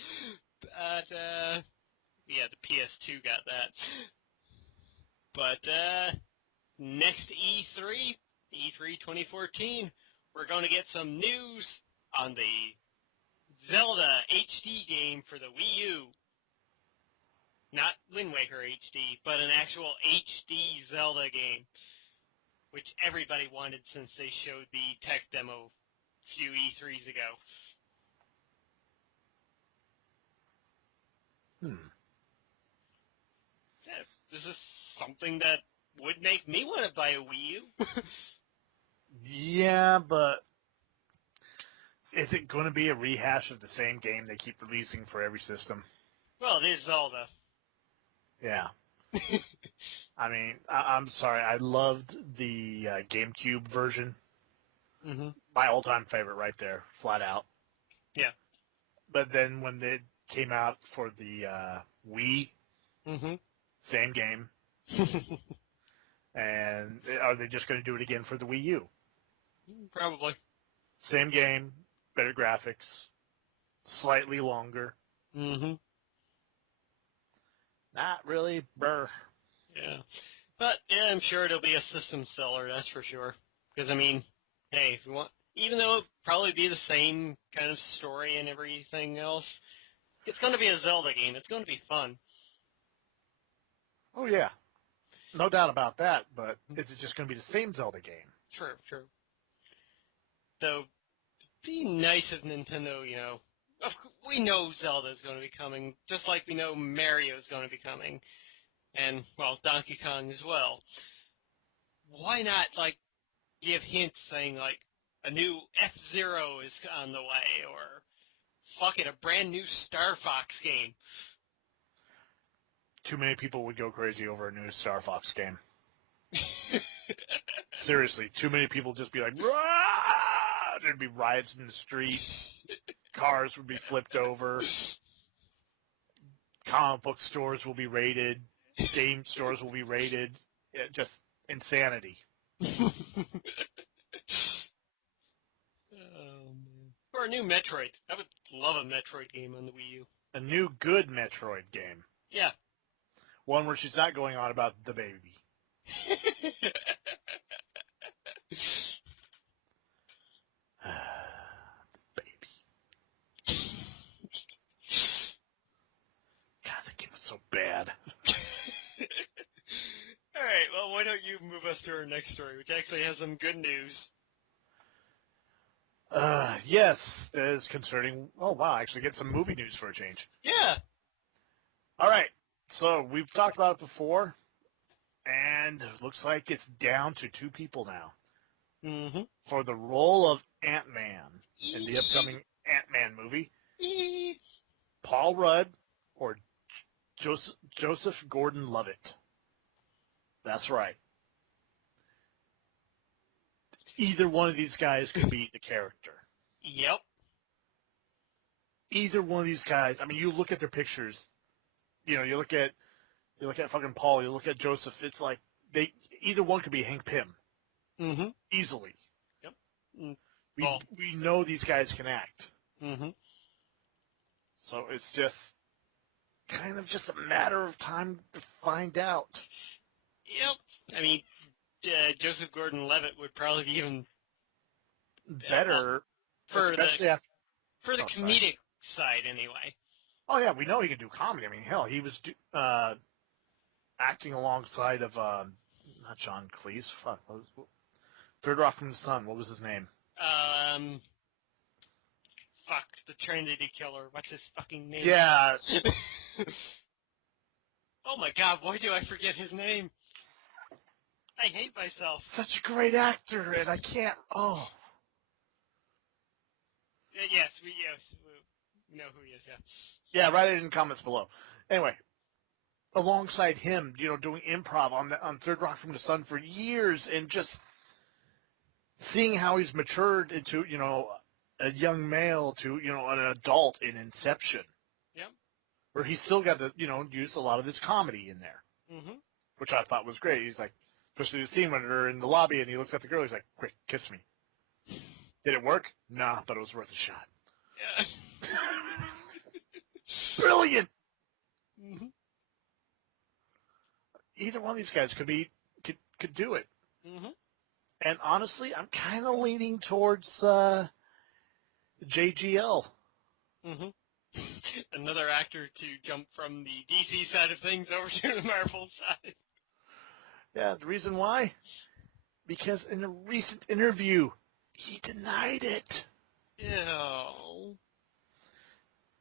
But, yeah, the PS2 got that. But, next E3 2014, we're going to get some news on the Zelda HD game for the Wii U. Not Wind Waker HD, but an actual HD Zelda game, which everybody wanted since they showed the tech demo a few E3s ago. Yeah, this is something that would make me want to buy a Wii U. Yeah, but is it going to be a rehash of the same game they keep releasing for every system? Well, it is Zelda. Yeah. I mean, I'm sorry. I loved the GameCube version. Mm-hmm. My all-time favorite right there, flat out. Yeah. But then when it came out for the Wii, same game. And are they just going to do it again for the Wii U? Probably. Same game, better graphics, slightly longer. Mm-hmm. Not really, brr. Yeah. But, yeah, I'm sure it'll be a system seller, that's for sure. Because, I mean, hey, if you want, even though it'll probably be the same kind of story and everything else, it's going to be a Zelda game. It's going to be fun. Oh, yeah. No doubt about that, but is it just going to be the same Zelda game? True. Though, it'd be nice if Nintendo, We know Zelda's going to be coming, just like we know Mario's going to be coming, and, well, Donkey Kong as well. Why not, like, give hints saying, like, a new F-Zero is on the way, or, fuck it, a brand new Star Fox game. Too many people would go crazy over a new Star Fox game. Seriously, too many people just be like, "Rah!" There'd be riots in the streets. Cars would be flipped over. Comic book stores will be raided. Game stores will be raided. Just insanity. Oh, man. Or a new Metroid. I would love a Metroid game on the Wii U. A new good Metroid game. Yeah. One where she's not going on about the baby. God, that game was so bad. All right, well, why don't you move us to our next story, which actually has some good news. Yes, that is concerning. Oh, wow, I actually get some movie news for a change. Yeah. All right, so we've talked about it before, and it looks like it's down to 2 people now. Mm-hmm. For the role of Ant-Man in the upcoming Ant-Man movie, Paul Rudd or Joseph Gordon-Levitt. That's right. Either one of these guys could be the character. Yep. Either one of these guys. I mean, you look at their pictures. You know, you look at fucking Paul. You look at Joseph. It's like either one could be Hank Pym. Mm-hmm. Easily. Yep. We know these guys can act. Mm-hmm. So it's just kind of just a matter of time to find out. Yep. I mean, Joseph Gordon-Levitt would probably be even better for the sorry. comedic side, anyway. Oh yeah, we know he can do comedy. I mean, hell, he was acting alongside of not John Cleese. Fuck, Third Rock from the Sun. What was his name? Fuck, the Trinity Killer. What's his fucking name? Yeah. Oh my God, why do I forget his name? I hate myself. Such a great actor, and I can't. Oh. Yes, we know who he is. Yeah. Yeah, write it in the comments below. Anyway, alongside him, you know, doing improv on Third Rock from the Sun for years, and just seeing how he's matured into, you know, a young male to, you know, an adult in Inception. Yep. Where he's still got to, you know, use a lot of his comedy in there. Mm-hmm. Which I thought was great. He's like, especially the scene when they're in the lobby and he looks at the girl, he's like, quick, kiss me. Did it work? Nah, but it was worth a shot. Yeah. Brilliant! Mm-hmm. Either one of these guys could do it. Mm-hmm. And honestly, I'm kind of leaning towards JGL. Mm-hmm. Another actor to jump from the DC side of things over to the Marvel side. Yeah, the reason why? Because in a recent interview, he denied it. Ew.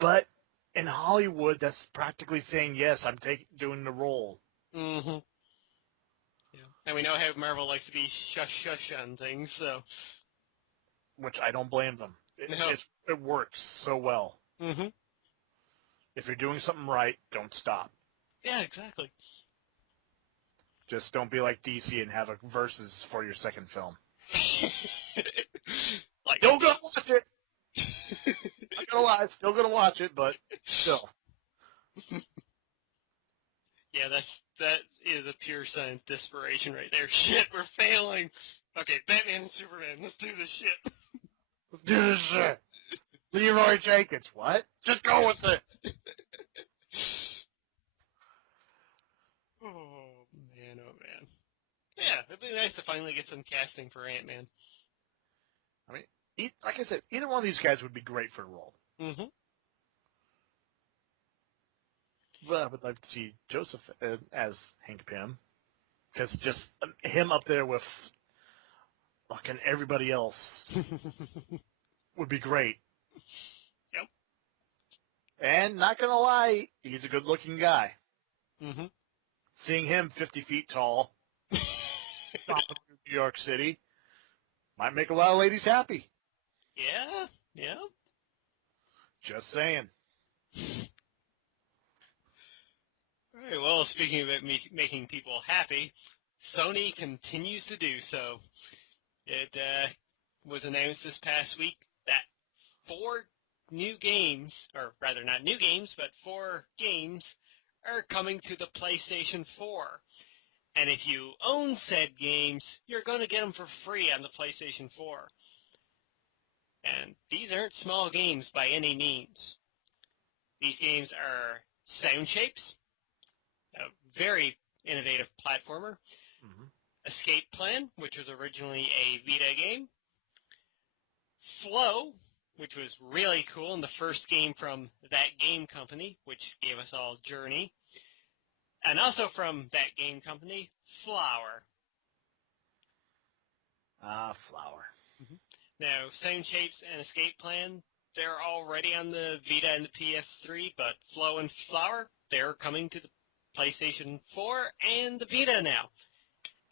But in Hollywood, that's practically saying, yes, I'm doing the role. Mm-hmm. Yeah. And we know how Marvel likes to be shush-shush on things, so... Which I don't blame them. It works so well. Mm-hmm. If you're doing something right, don't stop. Yeah, exactly. Just don't be like DC and have a versus for your second film. Like, still gonna watch it. Not gonna lie, still gonna watch it, but still. Yeah, that is a pure sign of desperation right there. Shit, we're failing. Okay, Batman and Superman, let's do this shit. Let's do this shit. Leroy Jenkins, what? Just go with it. Oh, man, oh, man. Yeah, it'd be nice to finally get some casting for Ant-Man. I mean, like I said, either one of these guys would be great for a role. Mm-hmm. But I would like to see Joseph as Hank Pym. Because just him up there with fucking everybody else would be great. Yep. And not going to lie, he's a good-looking guy. Mm-hmm. Seeing him 50 feet tall, New York City, might make a lot of ladies happy. Yeah, yeah. Just saying. All right, well, speaking of it making people happy, Sony continues to do so. It was announced this past week that 4 new games, or rather not new games, but 4 games are coming to the PlayStation 4. And if you own said games, you're going to get them for free on the PlayStation 4. And these aren't small games by any means. These games are Sound Shapes, a very innovative platformer, Escape Plan, which was originally a Vita game, Flow, which was really cool, and the first game from that game company, which gave us all Journey, and also from that game company, Flower. Flower. Now, Sound Shapes and Escape Plan, they're already on the Vita and the PS3, but Flow and Flower, they're coming to the PlayStation 4 and the Vita now.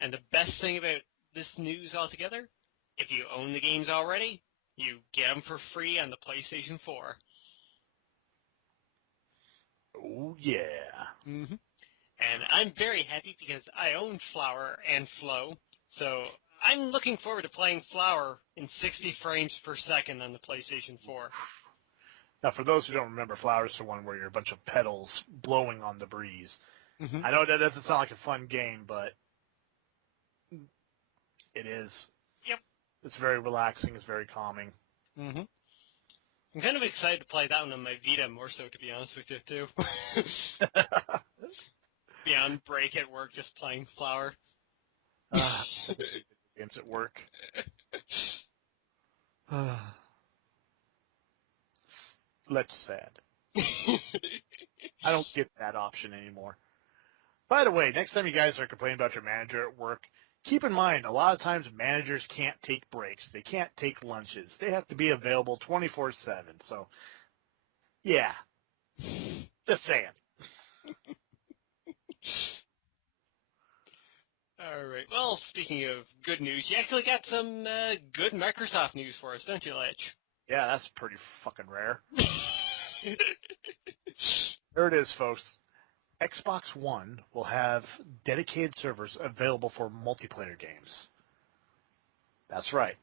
And the best thing about this news altogether, if you own the games already, you get them for free on the PlayStation 4. Oh, yeah. Mm-hmm. And I'm very happy because I own Flower and Flow, so I'm looking forward to playing Flower in 60 frames per second on the PlayStation 4. Now, for those who don't remember, Flower is the one where you're a bunch of petals blowing on the breeze. Mm-hmm. I know that doesn't sound like a fun game, but it is. Yep. It's very relaxing. It's very calming. Mm-hmm. I'm kind of excited to play that one on my Vita more so, to be honest with you, too. Beyond break at work, just playing Flower. Games at work. Let's sad. I don't get that option anymore. By the way, next time you guys are complaining about your manager at work, keep in mind, a lot of times managers can't take breaks. They can't take lunches. They have to be available 24/7. So, yeah. Just saying. All right. Well, speaking of good news, you actually got some good Microsoft news for us, don't you, Lech? Yeah, that's pretty fucking rare. There it is, folks. Xbox One will have dedicated servers available for multiplayer games. That's right.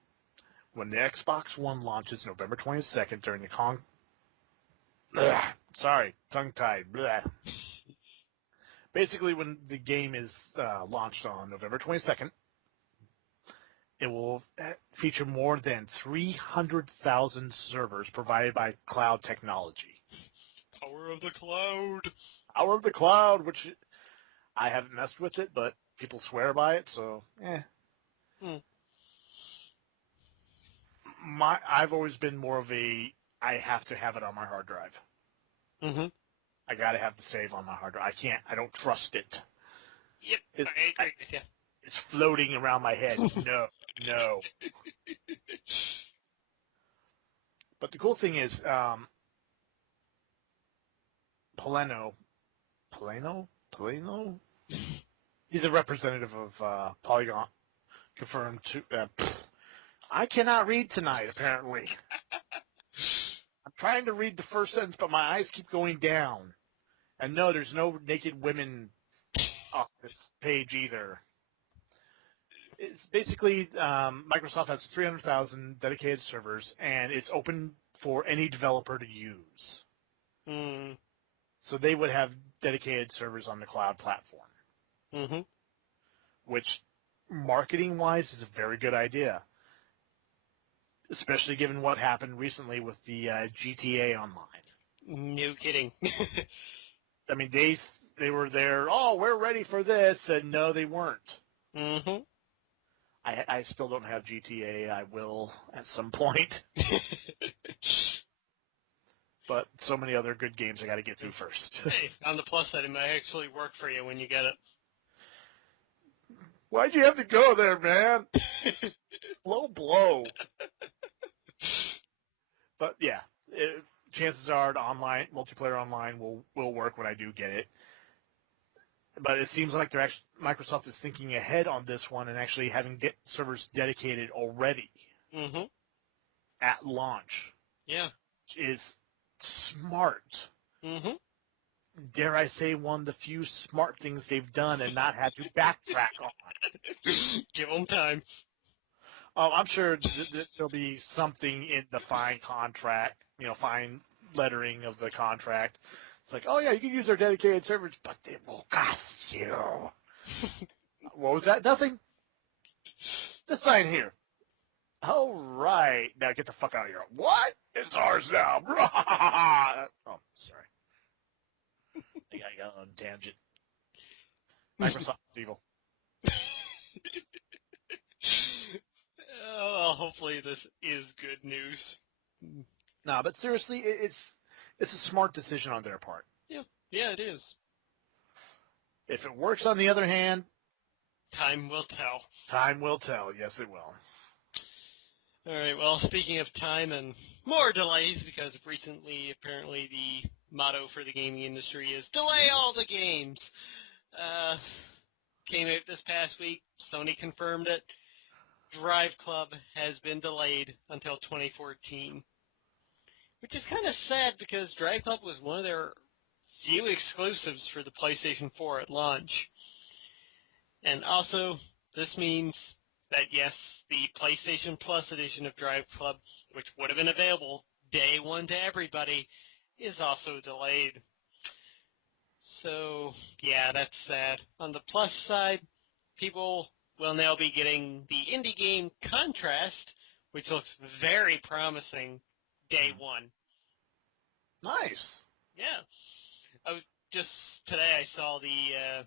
When the Xbox One launches November 22nd during the tongue-tied. Basically, when the game is launched on November 22nd, it will feature more than 300,000 servers provided by cloud technology. Power of the cloud. Power of the cloud, which I haven't messed with it, but people swear by it, so, I've always been more of a, I have to have it on my hard drive. Mm-hmm. I gotta have the save on my hard drive. I don't trust it. Yep, I agree with you. It's floating around my head. No. But the cool thing is, Poleno? He's a representative of Polygon, confirmed to... I cannot read tonight, apparently. I'm trying to read the first sentence, but my eyes keep going down. And no, there's no naked women off this page either. It's basically, Microsoft has 300,000 dedicated servers, and it's open for any developer to use. Mm. So they would have dedicated servers on the cloud platform. Mm-hmm. Which, marketing-wise, is a very good idea. Especially given what happened recently with the GTA Online. No kidding. I mean, they were there, oh, we're ready for this, and no, they weren't. Mm-hmm. I still don't have GTA. I will at some point. But so many other good games I got to get through first. Hey, on the plus side, it might actually work for you when you get it. Why'd you have to go there, man? Low blow. But yeah, chances are the online multiplayer online will work when I do get it. But it seems like Microsoft is thinking ahead on this one and actually having servers dedicated already at launch. Yeah. Which is smart. Mm-hmm. Dare I say, one of the few smart things they've done and not had to backtrack on. Give them time. I'm sure there'll be something in the fine contract, fine lettering of the contract. It's like, oh yeah, you can use our dedicated servers, but it will cost you. What was that? Nothing? Just sign here. All right. Now get the fuck out of here. What? It's ours now. Oh, sorry. I got on a tangent. Microsoft's evil. Well, hopefully this is good news. No, but seriously, it's a smart decision on their part. Yeah, it is. If it works, on the other hand, time will tell. Time will tell. Yes, it will. All right, well, speaking of time and more delays, because recently, apparently, the motto for the gaming industry is delay all the games. Came out this past week. Sony confirmed it. DriveClub has been delayed until 2014. Which is kind of sad because DriveClub was one of their few exclusives for the PlayStation 4 at launch. And also, this means that yes, the PlayStation Plus edition of DriveClub, which would have been available day one to everybody, is also delayed. So, yeah, that's sad. On the plus side, people will now be getting the indie game Contrast, which looks very promising day one. Nice. Yeah. Today I saw the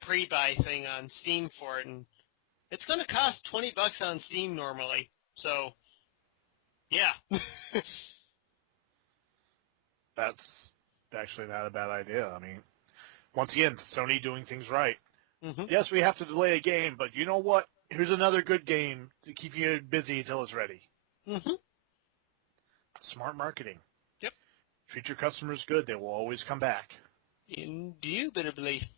pre-buy thing on Steam for it, and it's going to cost $20 on Steam normally. So, yeah. That's actually not a bad idea. I mean, once again, Sony doing things right. Mm-hmm. Yes, we have to delay a game, but you know what? Here's another good game to keep you busy until it's ready. Mm-hmm. Smart marketing. Yep. Treat your customers good. They will always come back. Indubitably.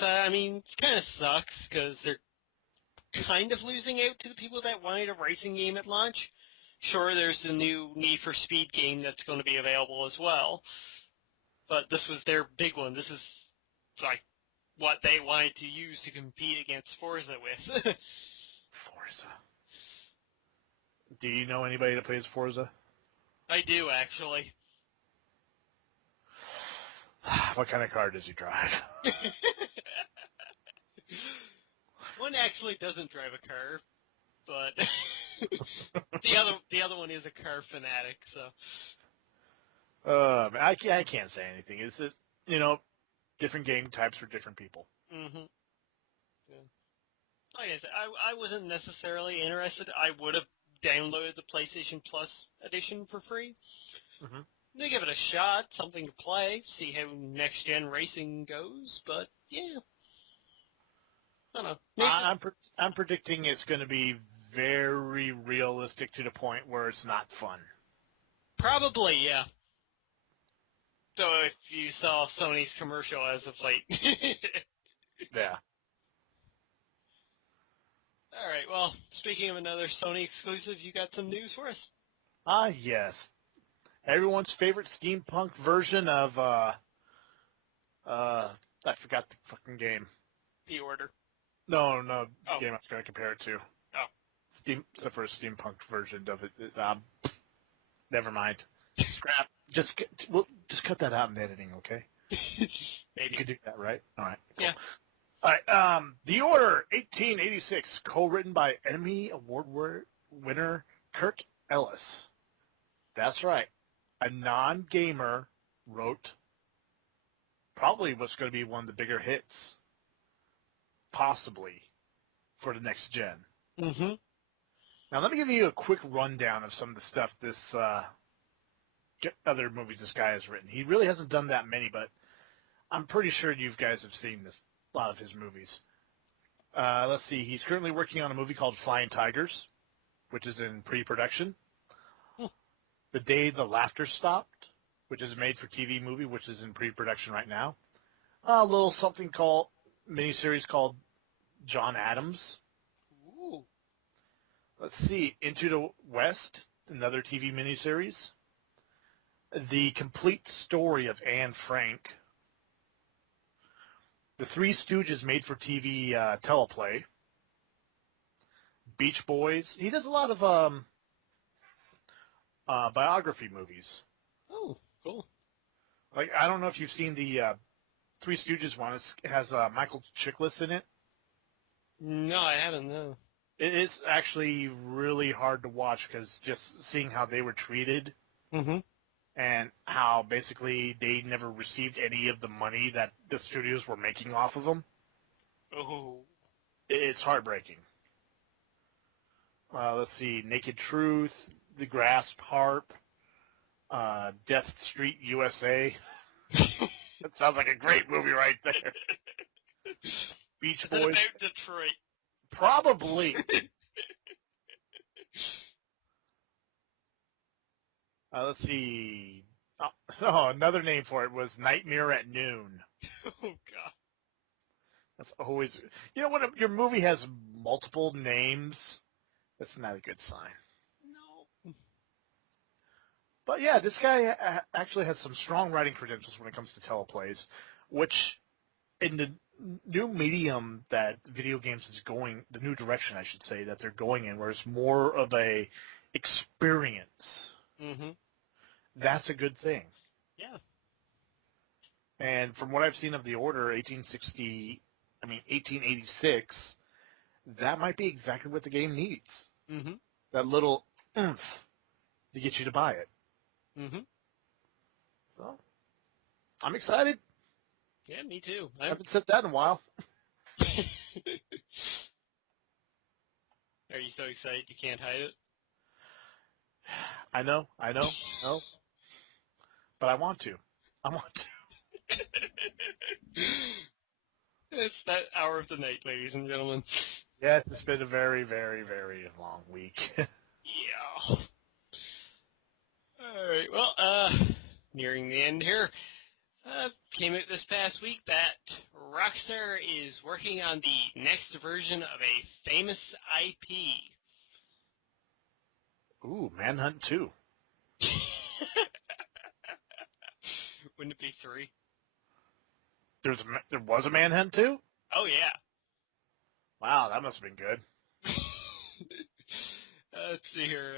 I mean, it kind of sucks because they're kind of losing out to the people that wanted a racing game at launch. Sure, there's the new Need for Speed game that's going to be available as well, but this was their big one. This is like what they wanted to use to compete against Forza with. Forza. Do you know anybody that plays Forza? I do, actually. What kind of car does he drive? One actually doesn't drive a car, but the other one is a car fanatic. So I can't say anything. It's different game types for different people. Mm-hmm. Yeah. Like I said, I wasn't necessarily interested. I would have downloaded the PlayStation Plus edition for free. Mm-hmm. They give it a shot, something to play, see how next-gen racing goes, but yeah. I don't know. Maybe I'm predicting it's going to be very realistic to the point where it's not fun. Probably, yeah. So if you saw Sony's commercial as of late. Yeah. All right, well, speaking of another Sony exclusive, you got some news for us? Yes. Everyone's favorite steampunk version of, I forgot the fucking game. The Order. No, Oh. game I was going to compare it to. Oh. Except for a steampunk version of it. Never mind. Scrap. Just cut that out in editing, okay? Maybe. You could do that, right? All right. Cool. Yeah. All right. The Order, 1886, co-written by Emmy Award winner Kirk Ellis. That's right. A non-gamer wrote probably what's going to be one of the bigger hits, possibly, for the next gen. Mm-hmm. Now, let me give you a quick rundown of some of the stuff this other movies this guy has written. He really hasn't done that many, but I'm pretty sure you guys have seen a lot of his movies. Let's see. He's currently working on a movie called Flying Tigers, which is in pre-production. The Day the Laughter Stopped, which is a made-for-TV movie, which is in pre-production right now. A little something called miniseries called John Adams. Ooh. Let's see, Into the West, another TV miniseries. The Complete Story of Anne Frank. The Three Stooges made-for-TV teleplay. Beach Boys. He does a lot of biography movies. Oh, cool. Like, I don't know if you've seen the Three Stooges one. It has Michael Chiklis in it. No, I haven't, no. It is actually really hard to watch because just seeing how they were treated Mm-hmm. and how basically they never received any of the money that the studios were making off of them. Oh. It's heartbreaking. Let's see, Naked Truth, The Grasped Harp, Death Street USA. That sounds like a great movie right there. Beach Is it Boys. about Detroit? Probably. Let's see. Oh, another name for it was Nightmare at Noon. Oh, God. That's always... You know, when your movie has multiple names, that's not a good sign. No. But yeah, this guy actually has some strong writing credentials when it comes to teleplays, which in the new medium that video games is going, the new direction I should say that they're going in, where it's more of a experience. Mm-hmm. That's a good thing. Yeah. And from what I've seen of the Order, 1886, that might be exactly what the game needs. Mm-hmm. That little oomph to get you to buy it. Mm-hmm. So, I'm excited. Yeah, me too. I haven't said that in a while. Are you so excited you can't hide it? I know, no. But I want to. It's that hour of the night, ladies and gentlemen. Yes, it's been a very, very, very long week. Yeah. All right. Well, nearing the end here. Came out this past week that Rockstar is working on the next version of a famous IP. Ooh, Manhunt 2. Wouldn't it be 3? There was a Manhunt 2? Oh, yeah. Wow, that must have been good. Let's see here.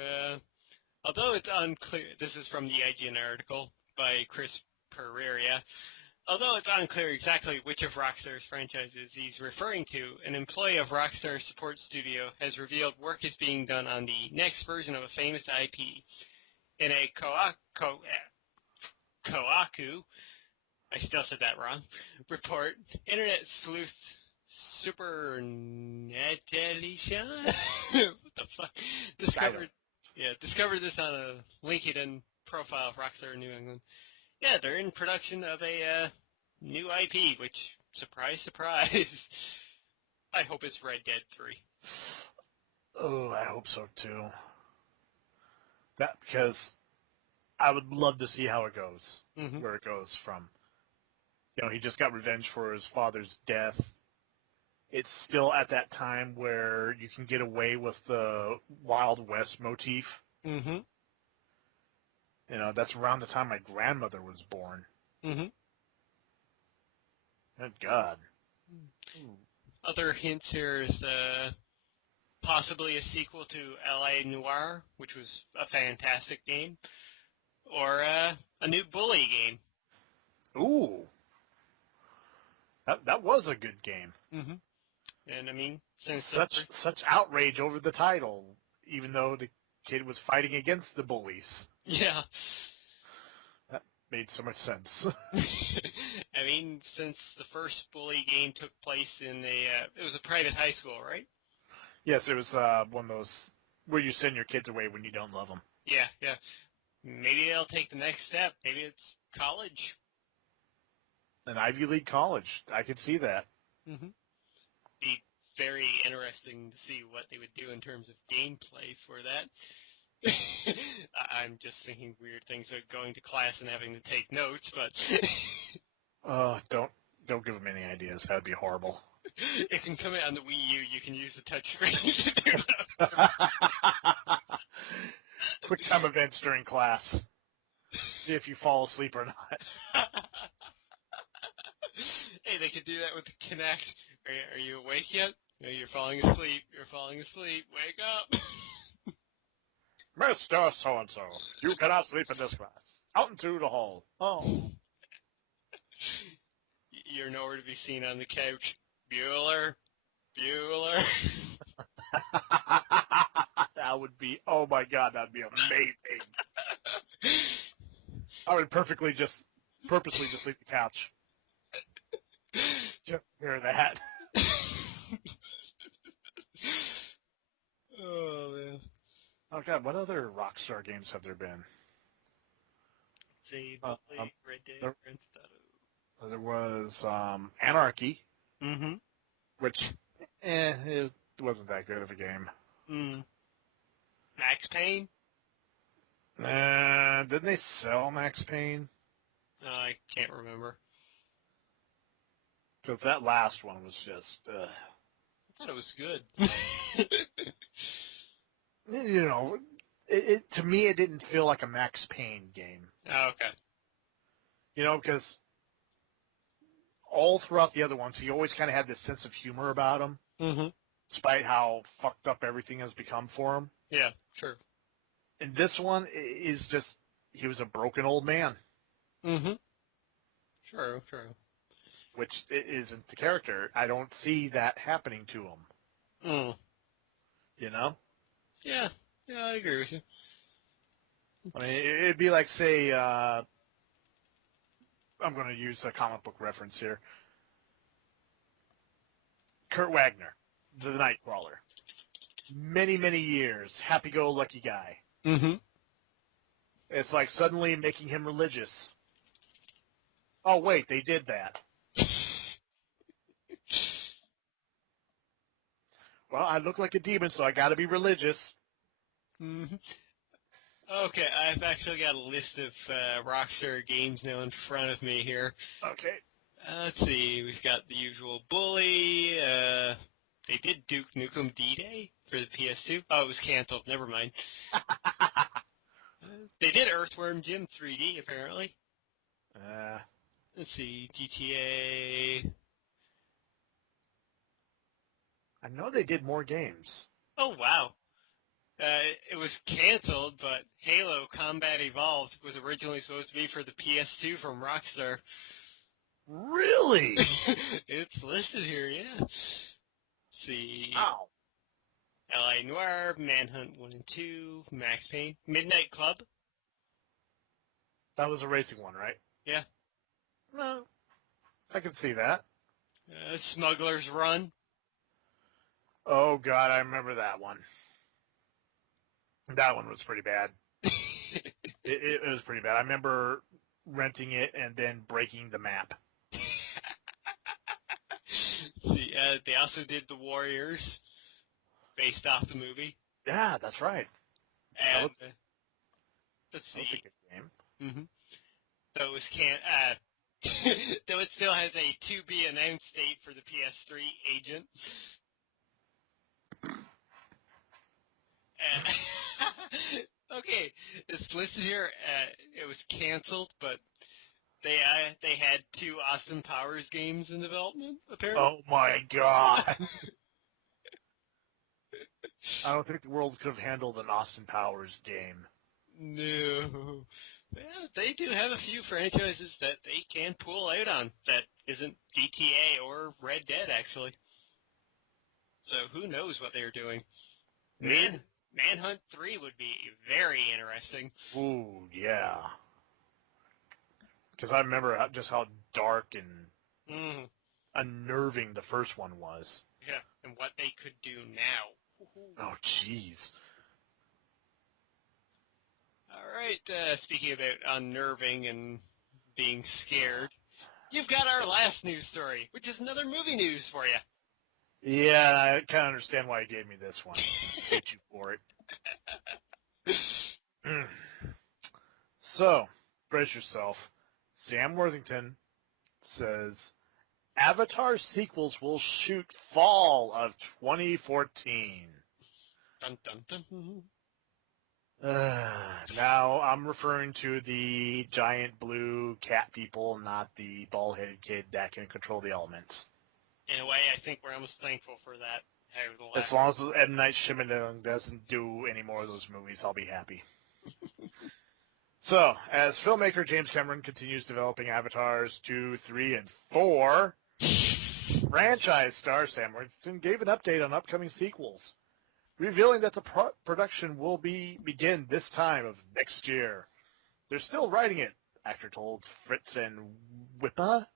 Although it's unclear, this is from the IGN article by Chris Pereira. Although it's unclear exactly which of Rockstar's franchises he's referring to, an employee of Rockstar's support studio has revealed work is being done on the next version of a famous IP. In a Koaku, I still said that wrong, report, internet sleuth Super Netelition? What the fuck? Discovered this on a LinkedIn profile of Rockstar New England. Yeah, they're in production of a new IP, which, surprise, surprise, I hope it's Red Dead 3. Oh, I hope so too. Because I would love to see how it goes, where it goes from. You know, he just got revenge for his father's death. It's still at that time where you can get away with the Wild West motif. Mm-hmm. You know, that's around the time my grandmother was born. Mm-hmm. Good God. Other hints here is possibly a sequel to L.A. Noire, which was a fantastic game, or a new Bully game. Ooh. That was a good game. Mm-hmm. And, I mean, since... Such outrage over the title, even though the kid was fighting against the bullies. Yeah. That made so much sense. I mean, since the first Bully game took place in it was a private high school, right? Yes, it was one of those where you send your kids away when you don't love them. Yeah, yeah. Maybe they'll take the next step. Maybe it's college. An Ivy League college. I could see that. Mm-hmm. Be very interesting to see what they would do in terms of gameplay for that. I'm just thinking weird things like going to class and having to take notes, but Don't give him any ideas. That'd be horrible. it can come out on the Wii U. You can use the touchscreen to do that. Quick time events during class. See if you fall asleep or not. Hey, they could do that with the Kinect. Are you awake yet? No, you're falling asleep. You're falling asleep. Wake up. Mr. So-and-so, you cannot sleep in this class. Out into the hall. Oh. You're nowhere to be seen on the couch. Bueller. That would be, oh my god, that'd be amazing. I would purposely just leave the couch. Just hear that. Oh, man. Oh god, what other Rockstar games have there been? See, Red Dead, there- Grand Theft Auto. There was Anarchy, Mm-hmm. which, it wasn't that good of a game. Max Payne? Didn't they sell Max Payne? I can't remember. Because that last one was just, I thought it was good. you know, to me it didn't feel like a Max Payne game. Oh, okay. You know, because all throughout the other ones, he always kind of had this sense of humor about him, Mm-hmm. despite how fucked up everything has become for him. Yeah, sure. And this one is just, he was a broken old man, Mm-hmm. True. which isn't the character. I don't see that happening to him, you know? Yeah, I agree with you. I mean, it'd be like, say, I'm going to use a comic book reference here. Kurt Wagner, the Nightcrawler. Many, many years, happy-go-lucky guy. Mm-hmm. It's like suddenly making him religious. Oh, wait, they did that. Well, I look like a demon, so I got to be religious. Mm-hmm. Okay, I've actually got a list of Rockstar games now in front of me here. Okay. Let's see, we've got the usual Bully. They did Duke Nukem D-Day for the PS2. Oh, it was canceled. Never mind. They did Earthworm Jim 3D, apparently. Let's see, GTA. I know they did more games. Oh, wow. It was canceled, but Halo Combat Evolved was originally supposed to be for the PS2 from Rockstar. Really? It's listed here, yeah. Let's see. Wow. L.A. Noire, Manhunt 1 and 2, Max Payne, Midnight Club. That was a racing one, right? Yeah. No. I can see that. Smuggler's Run. Oh, God, I remember that one. That one was pretty bad. It was pretty bad. I remember renting it and then breaking the map. See, they also did The Warriors, based off the movie. Yeah, that's right. And, let's That was see. a good game. Mm-hmm. So it was though it still has a to-be-announced date for the PS3 Agent. Okay, it's listed here. It was canceled, but they had 2 Austin Powers games in development, apparently. Oh, my God. I don't think the world could have handled an Austin Powers game. No. Well, they do have a few franchises that they can pull out on that isn't GTA or Red Dead, actually. So who knows what they're doing. Manhunt 3 would be very interesting. Ooh, yeah. Because I remember just how dark and unnerving the first one was. Yeah, and what they could do now. Oh, jeez. All right, speaking about unnerving and being scared, you've got our last news story, which is another movie news for you. Yeah, I kind of understand why you gave me this one. I hate you for it. So, brace yourself. Sam Worthington says, Avatar sequels will shoot fall of 2014. Dun, dun, dun. Now, I'm referring to the giant blue cat people, not the bald-headed kid that can control the elements. In a way, I think we're almost thankful for that. As long as M. Night Shyamalan doesn't do any more of those movies, I'll be happy. So, as filmmaker James Cameron continues developing Avatars 2, 3, and 4, franchise star Sam Worthington gave an update on upcoming sequels, revealing that the production will begin this time of next year. They're still writing it, actor told Fritz and Whippa.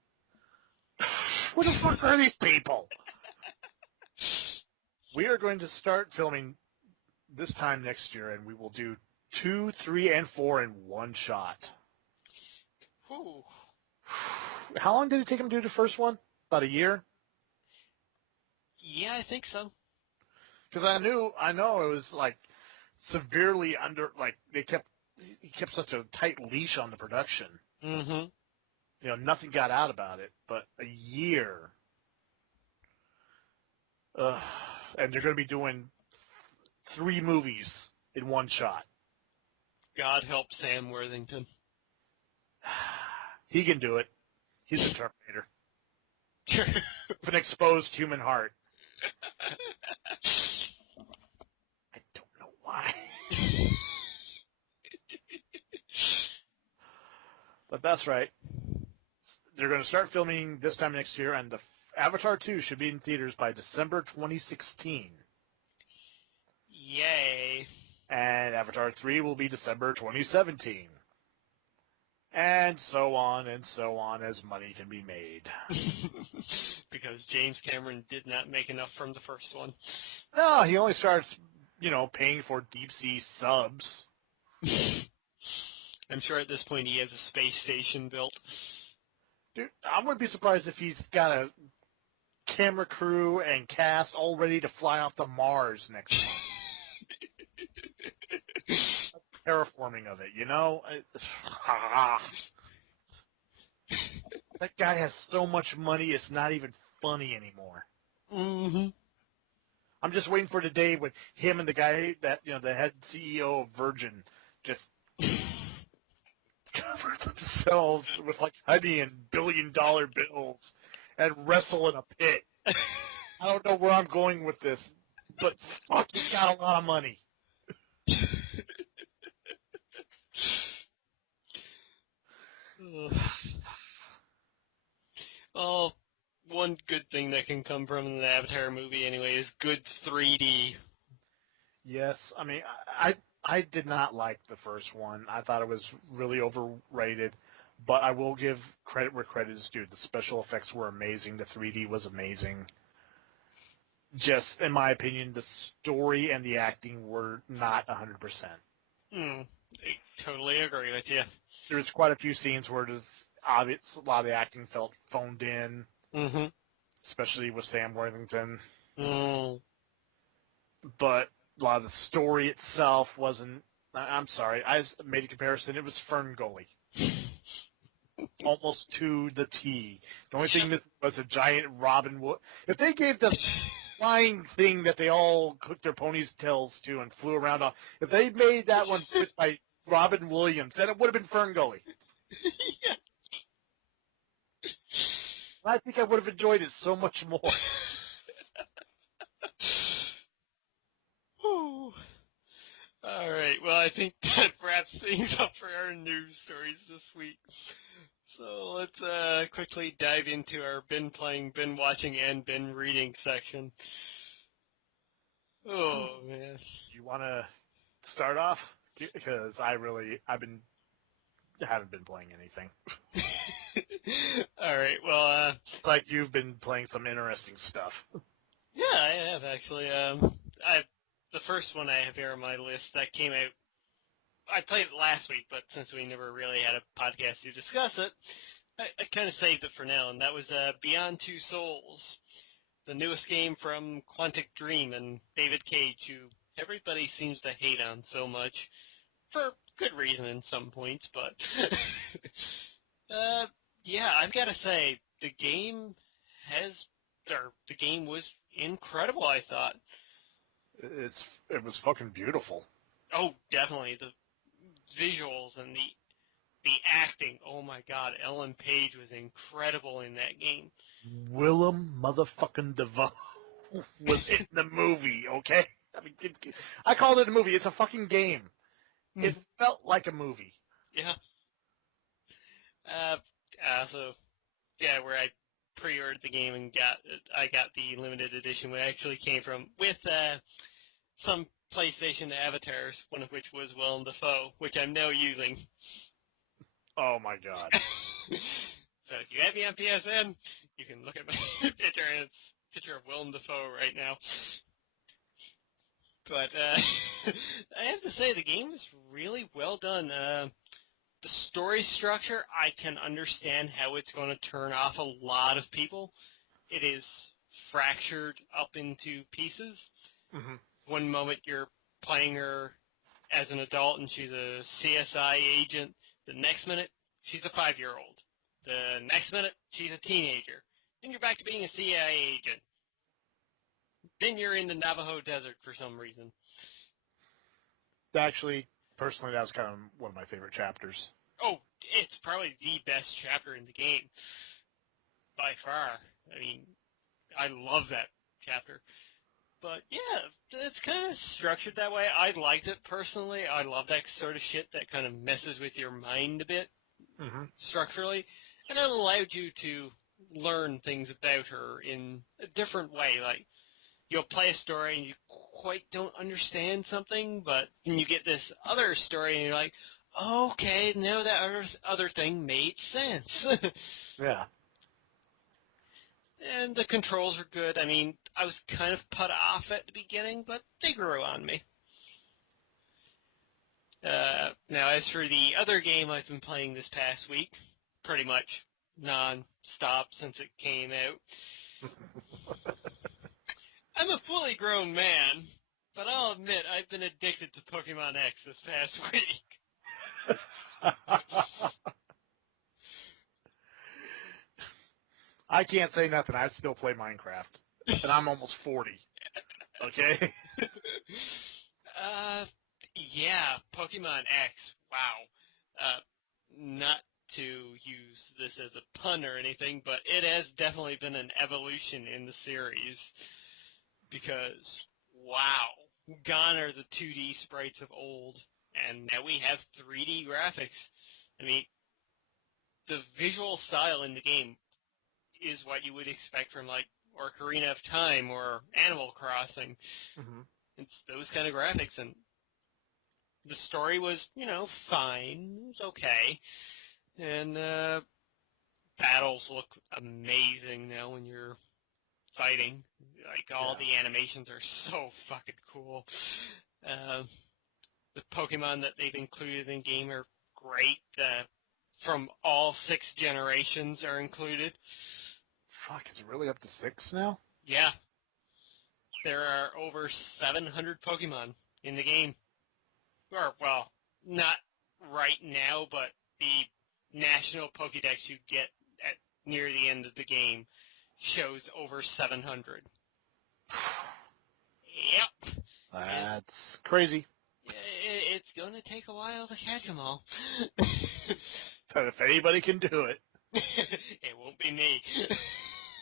Who the fuck are these people? We are going to start filming this time next year, and we will do 2, 3, and 4 in one shot. Whew. How long did it take him to do the first one? About a year? Yeah, I think so. Because I know it was like severely under, like he kept such a tight leash on the production. Mm-hmm. You know, nothing got out about it, but a year. And they're going to be doing 3 movies in one shot. God help Sam Worthington. He can do it. He's a Terminator. With an exposed human heart. I don't know why. But that's right. They're going to start filming this time next year, and the Avatar 2 should be in theaters by December 2016. Yay. And Avatar 3 will be December 2017. And so on as money can be made. Because James Cameron did not make enough from the first one. No, he only starts, paying for deep sea subs. I'm sure at this point he has a space station built. Dude, I wouldn't be surprised if he's got a camera crew and cast all ready to fly off to Mars next month. Terraforming of it, That guy has so much money, it's not even funny anymore. Mm-hmm. I'm just waiting for the day when him and the guy that, the head CEO of Virgin just cover themselves with like honey and billion-dollar bills and wrestle in a pit. I don't know where I'm going with this, but fuck, he's got a lot of money. Oh, one good thing that can come from the Avatar movie anyway is good 3D. Yes, I mean, I did not like the first one. I thought it was really overrated, but I will give credit where credit is due. The special effects were amazing. The 3D was amazing. Just, in my opinion, the story and the acting were not 100%. I totally agree with you. There's quite a few scenes where there's obvious, a lot of the acting felt phoned in, especially with Sam Worthington. But a lot of the story itself wasn't. I'm sorry, I made a comparison. It was Ferngully, almost to the T. The only thing that was a giant Robin Wood. If they gave the flying thing that they all clicked their ponytails to and flew around on, if they made that one fit by Robin Williams, then it would have been Ferngully. Yeah. I think I would have enjoyed it so much more. All right. Well, I think that wraps things up for our news stories this week. So let's quickly dive into our been playing, been watching, and been reading section. Oh, man. You want to start off? Because I haven't been playing anything. All right. Well, it's like you've been playing some interesting stuff. Yeah, I have actually. The first one I have here on my list that came out, I played it last week, but since we never really had a podcast to discuss it, I kind of saved it for now, and that was Beyond Two Souls, the newest game from Quantic Dream and David Cage, who everybody seems to hate on so much. for good reason in some points, but yeah, I've got to say the game was incredible. I thought. It was fucking beautiful. Oh, definitely the visuals and the acting. Oh my God, Ellen Page was incredible in that game. Willem motherfucking Dafoe was in the movie. Okay, I mean, I called it a movie. It's a fucking game. It felt like a movie. Yeah. So yeah, where I pre-ordered the game and I got the limited edition, which actually came from with some PlayStation avatars, one of which was Willem Dafoe, which I'm now using. Oh my God. So if you have me on PSN, you can look at my picture, and it's a picture of Willem Dafoe right now. But I have to say, the game is really well done. The story structure, I can understand how it's going to turn off a lot of people. It is fractured up into pieces. Mm-hmm. One moment you're playing her as an adult and she's a CSI agent. The next minute, she's a 5-year-old. The next minute, she's a teenager. Then you're back to being a CIA agent. Then you're in the Navajo Desert for some reason. Actually, personally, that was kind of one of my favorite chapters. Oh, it's probably the best chapter in the game. By far. I mean, I love that chapter. But yeah, it's kind of structured that way. I liked it personally. I love that sort of shit that kind of messes with your mind a bit, structurally. And it allowed you to learn things about her in a different way. Like, you'll play a story and you quite don't understand something, but then you get this other story and you're like, oh, okay, now that other thing made sense. Yeah. And the controls are good. I mean, I was kind of put off at the beginning, but they grew on me. Now, as for the other game I've been playing this past week, pretty much non-stop since it came out, I'm a fully grown man, but I'll admit I've been addicted to Pokemon X this past week. I can't say nothing. I still play Minecraft, and I'm almost 40. Okay? Yeah, Pokemon X, wow. Not to use this as a pun or anything, but it has definitely been an evolution in the series. Because, wow, gone are the 2D sprites of old, and now we have 3D graphics. I mean, the visual style in the game is what you would expect from, like, Ocarina of Time or Animal Crossing. Mm-hmm. It's those kind of graphics, and the story was, fine. It was okay. And battles look amazing now when you're fighting. Like, all the animations are so fucking cool. The Pokemon that they've included in game are great. From all 6 generations are included. Fuck, is it really up to 6 now? Yeah. There are over 700 Pokemon in the game. Or, well, not right now, but the national Pokédex you get at near the end of the game shows over 700. Yep. That's crazy. It's going to take a while to catch them all. But if anybody can do it. It won't be me.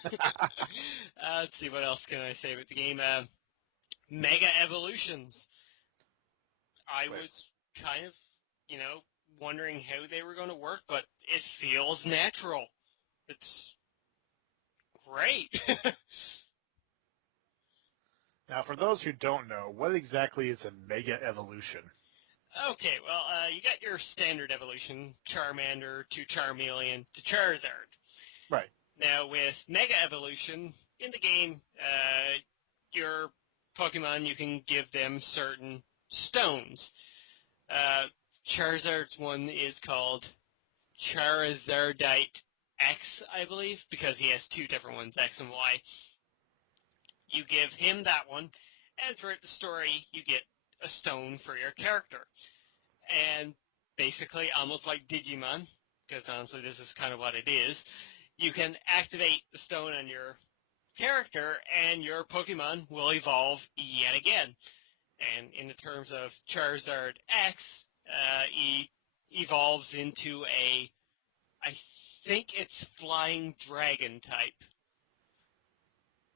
Let's see, what else can I say about the game? Mega Evolutions. I was kind of, wondering how they were going to work, but it feels natural. It's great. Now, for those who don't know, what exactly is a Mega Evolution? Okay, well, you got your standard evolution, Charmander to Charmeleon to Charizard. Right. Now, with Mega Evolution, in the game, your Pokemon, you can give them certain stones. Charizard's one is called Charizardite X, I believe, because he has 2 different ones, X and Y. You give him that one, and throughout the story, you get a stone for your character. And basically, almost like Digimon, because honestly this is kind of what it is, you can activate the stone on your character and your Pokemon will evolve yet again. And in the terms of Charizard X, he evolves into I think it's Flying Dragon type.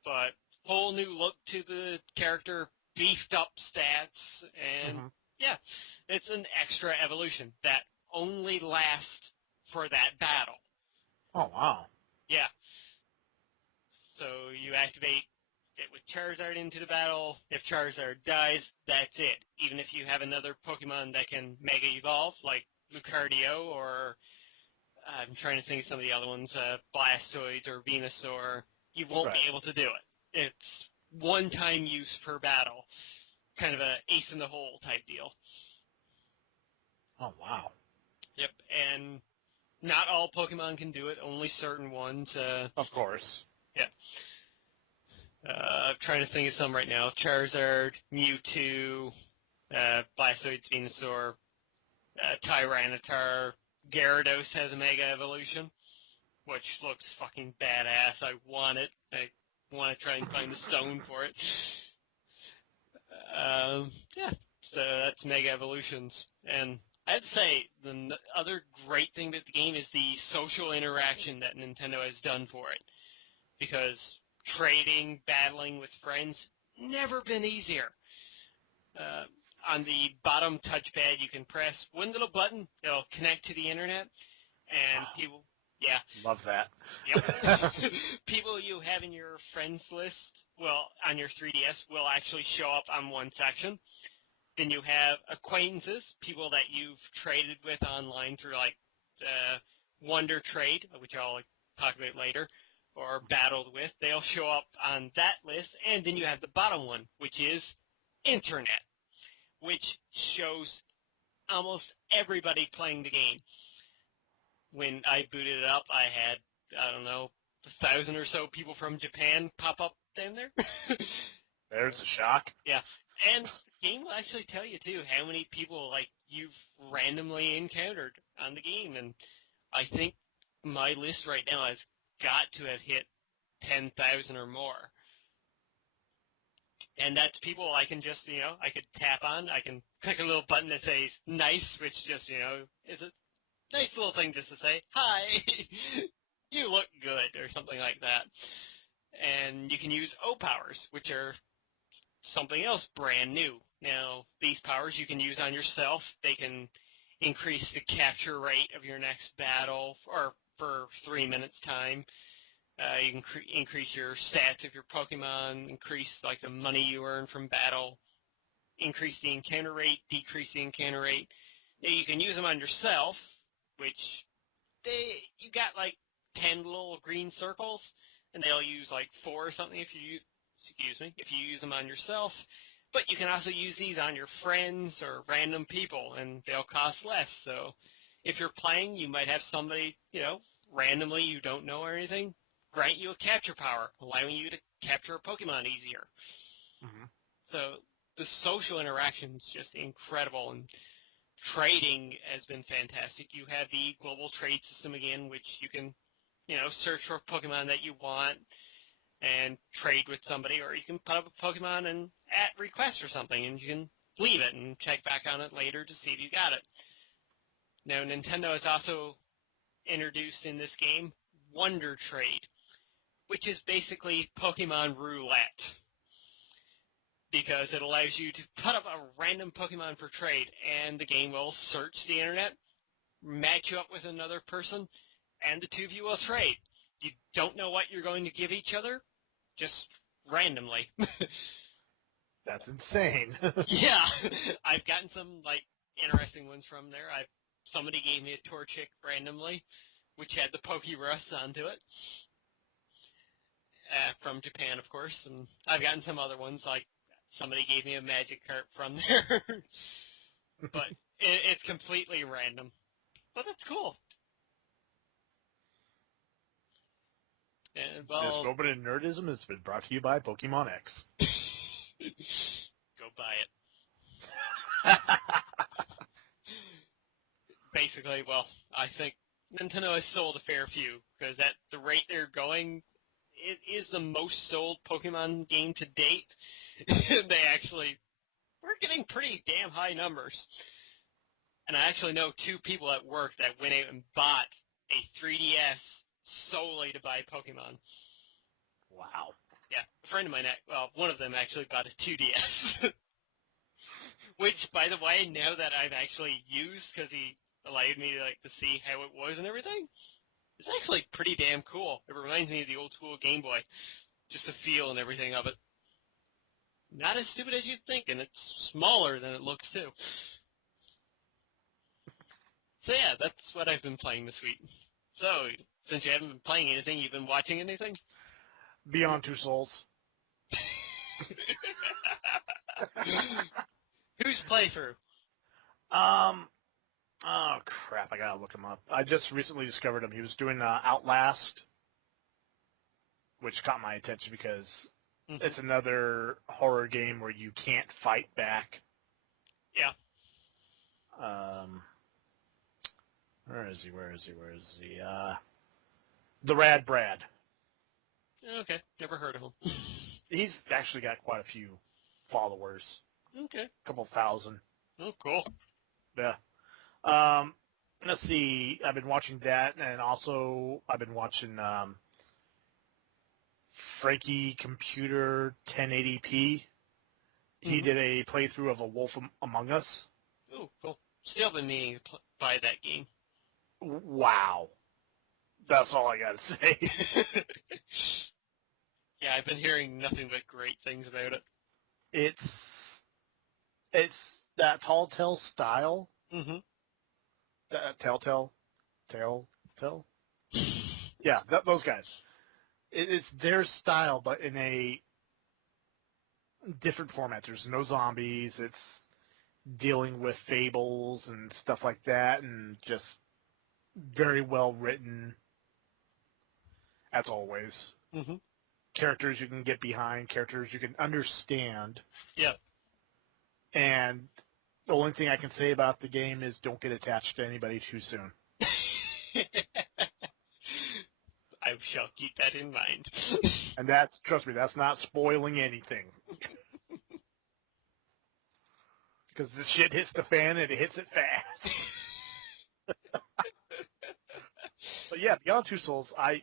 But whole new look to the character, beefed up stats, and yeah, it's an extra evolution that only lasts for that battle. Oh, wow. Yeah. So you activate it with Charizard into the battle. If Charizard dies, that's it. Even if you have another Pokemon that can Mega Evolve, like Lucario, or I'm trying to think of some of the other ones, Blastoise or Venusaur, you won't be able to do it. It's one-time use per battle. Kind of a ace in the hole type deal. Oh, wow. Yep, and not all Pokemon can do it, only certain ones. Of course. Yeah. I'm trying to think of some right now. Charizard, Mewtwo, Blastoise, Venusaur, Tyranitar, Gyarados has a Mega Evolution, which looks fucking badass. I want it. I want to try and find the stone for it. Yeah, so that's Mega Evolutions. And I'd say the other great thing about the game is the social interaction that Nintendo has done for it. Because trading, battling with friends, never been easier. On the bottom touchpad, you can press one little button. It'll connect to the internet, and people, yeah. Love that. Yep. People you have in your friends list, well, on your 3DS, will actually show up on one section. Then you have acquaintances, people that you've traded with online through, like, Wonder Trade, which I'll talk about later, or battled with. They'll show up on that list. And then you have the bottom one, which is Internet, which shows almost everybody playing the game. When I booted it up, I had, I don't know, 1,000 or so people from Japan pop up down there. There's a shock. Yeah. And the game will actually tell you, too, how many people, like, you've randomly encountered on the game. And I think my list right now has got to have hit 10,000 or more. And that's people I can just, I could tap on. I can click a little button that says nice, which just, is a nice little thing just to say, hi, you look good, or something like that. And you can use O-Powers, which are something else brand new. Now, these powers you can use on yourself. They can increase the capture rate of your next battle or for 3 minutes time. You can increase your stats of your Pokemon, increase like the money you earn from battle, increase the encounter rate, decrease the encounter rate. Now, you can use them on yourself, which you got like 10 little green circles, and they'll use like 4 or something if you use them on yourself. But you can also use these on your friends or random people, and they'll cost less. So if you're playing, you might have somebody, randomly you don't know or anything, grant you a capture power, allowing you to capture a Pokemon easier. Mm-hmm. So the social interaction is just incredible, and trading has been fantastic. You have the global trade system again, which you can, search for a Pokemon that you want and trade with somebody, or you can put up a Pokemon and at request or something, and you can leave it and check back on it later to see if you got it. Now, Nintendo has also introduced in this game Wonder Trade, which is basically Pokemon Roulette, because it allows you to put up a random Pokemon for trade, and the game will search the internet, match you up with another person, and the two of you will trade. You don't know what you're going to give each other, just randomly. That's insane. Yeah, I've gotten some interesting ones from there. Somebody gave me a Torchic randomly, which had the Pokerus onto it. From Japan, of course, and I've gotten some other ones, like somebody gave me a Magikarp from there. But it's completely random. But that's cool. And, This moment in nerdism has been brought to you by Pokemon X. Go buy it. basically, well, I think Nintendo has sold a fair few, because at the rate they're going, it is the most sold Pokemon game to date. We're getting pretty damn high numbers. And I actually know two people at work that went out and bought a 3DS solely to buy Pokemon. Wow. Yeah, a friend of mine, well, one of them actually bought a 2DS. Which, by the way, now that I've actually used, because he allowed me to see how it was and everything, it's actually pretty damn cool. It reminds me of the old school Game Boy. Just the feel and everything of it. Not as stupid as you'd think, and it's smaller than it looks, too. So yeah, that's what I've been playing this week. So, since you haven't been playing anything, you've been watching anything? Beyond Two Souls. Whose playthrough? Oh crap, I gotta look him up. I just recently discovered him. He was doing Outlast, which caught my attention because it's another horror game where you can't fight back. Yeah. Where is he? The Rad Brad. Okay, never heard of him. He's actually got quite a few followers. Okay. A couple thousand. Oh, cool. Yeah. Let's see. I've been watching that, and also I've been watching Frankie Computer 1080p. He did a playthrough of A Wolf Among Us. Oh, cool. Still been meaning to buy that game. Wow. That's all I gotta say. Yeah, I've been hearing nothing but great things about it. It's that Telltale style. Mm-hmm. Telltale? Yeah, those guys. It's their style, but in a different format. There's no zombies. It's dealing with fables and stuff like that, and just very well written, as always. Mm-hmm. Characters you can get behind, characters you can understand. Yep. And the only thing I can say about the game is don't get attached to anybody too soon. I shall keep that in mind. And trust me, that's not spoiling anything. Because the shit hits the fan and it hits it fast. But yeah, Beyond Two Souls, I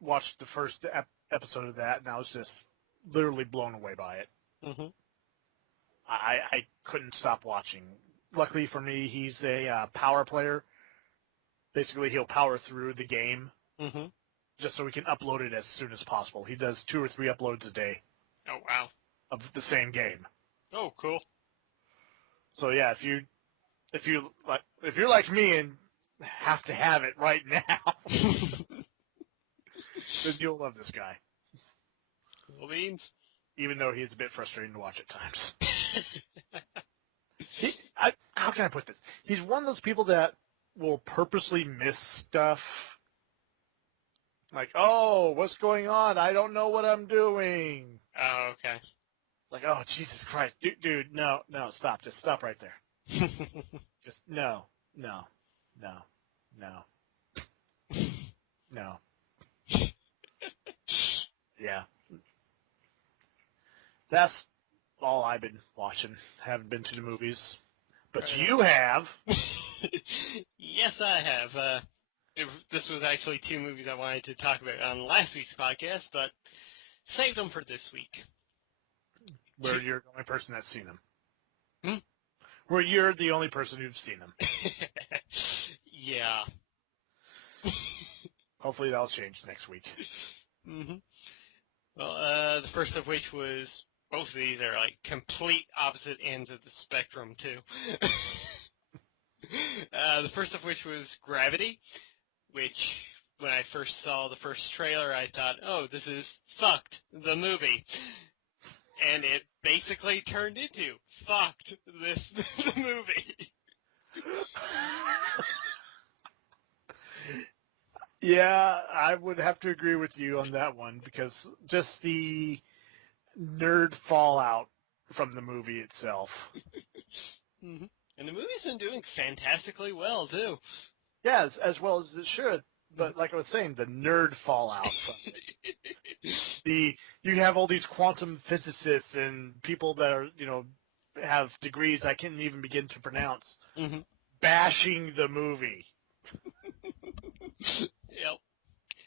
watched the first episode of that, and I was just literally blown away by it. Mm-hmm. I couldn't stop watching. Luckily for me, he's a power player. Basically, he'll power through the game just so we can upload it as soon as possible. He does 2 or 3 uploads a day. Oh, wow. Of the same game. Oh, cool. So yeah, if you're like me and have to have it right now, then you'll love this guy. Cool beans. Even though he's a bit frustrating to watch at times. How can I put this? He's one of those people that will purposely miss stuff. Like, oh, what's going on? I don't know what I'm doing. Oh, okay. Like, oh, Jesus Christ. Dude, no, stop. Just stop right there. Just, no. Yeah. That's all I've been watching. Haven't been to the movies. But you have. Yes, I have. This was actually 2 movies I wanted to talk about on last week's podcast, but saved them for this week. Where you're the only person that's seen them. Where you're the only person who's seen them. Yeah. Hopefully that'll change next week. Mm-hmm. Well, the first of which was, both of these are like complete opposite ends of the spectrum, too. The first of which was Gravity, which, when I first saw the first trailer, I thought, oh, this is Fucked, the movie. And it basically turned into Fucked, the movie. Yeah, I would have to agree with you on that one, because just the nerd fallout from the movie itself. Mm-hmm. And the movie's been doing fantastically well, too. Yeah, as well as it should. But like I was saying, the nerd fallout from it. You have all these quantum physicists and people that are, have degrees I can't even begin to pronounce, bashing the movie. Yep.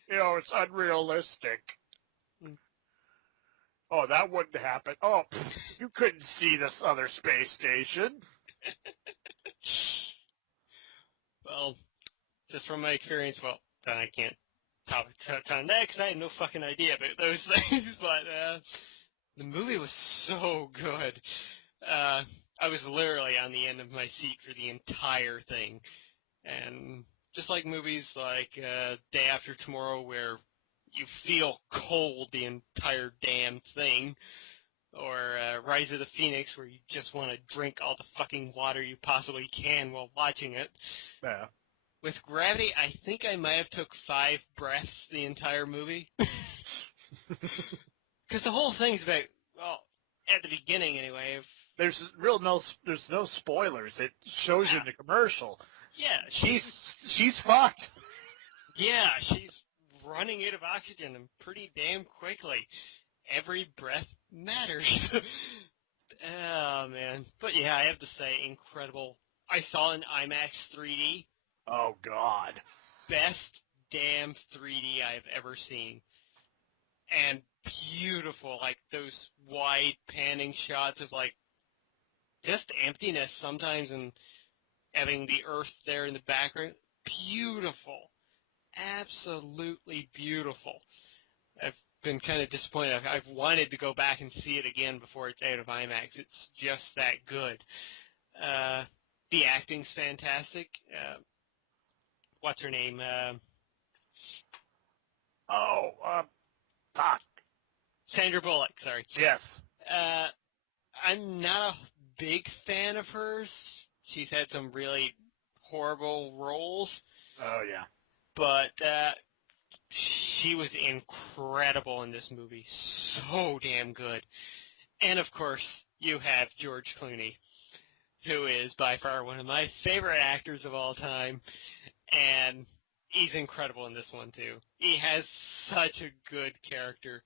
It's unrealistic. Oh, that wouldn't happen. Oh, you couldn't see this other space station. Well, just from my experience, then I can't touch on that because I had no fucking idea about those things, but the movie was so good. I was literally on the end of my seat for the entire thing. And just like movies like Day After Tomorrow where you feel cold the entire damn thing, or Rise of the Phoenix where you just want to drink all the fucking water you possibly can while watching it. Yeah. With Gravity, I think I might have took 5 breaths the entire movie. Because the whole thing's about, at the beginning anyway. There's no spoilers. It shows you in the commercial. Yeah, she's fucked. Yeah, she's running out of oxygen and pretty damn quickly. Every breath matters. Oh, man. But yeah, I have to say, incredible. I saw an IMAX 3D. Oh, God. Best damn 3D I've ever seen. And beautiful, like those wide panning shots of like just emptiness sometimes and having the earth there in the background. Beautiful. Absolutely beautiful. I've been kind of disappointed. I've wanted to go back and see it again before it's out of IMAX. It's just that good. The acting's fantastic. What's her name? Fuck. Sandra Bullock, sorry. Yes. I'm not a big fan of hers. She's had some really horrible roles. Oh, yeah. But she was incredible in this movie. So damn good. And, of course, you have George Clooney, who is by far one of my favorite actors of all time. And he's incredible in this one, too. He has such a good character.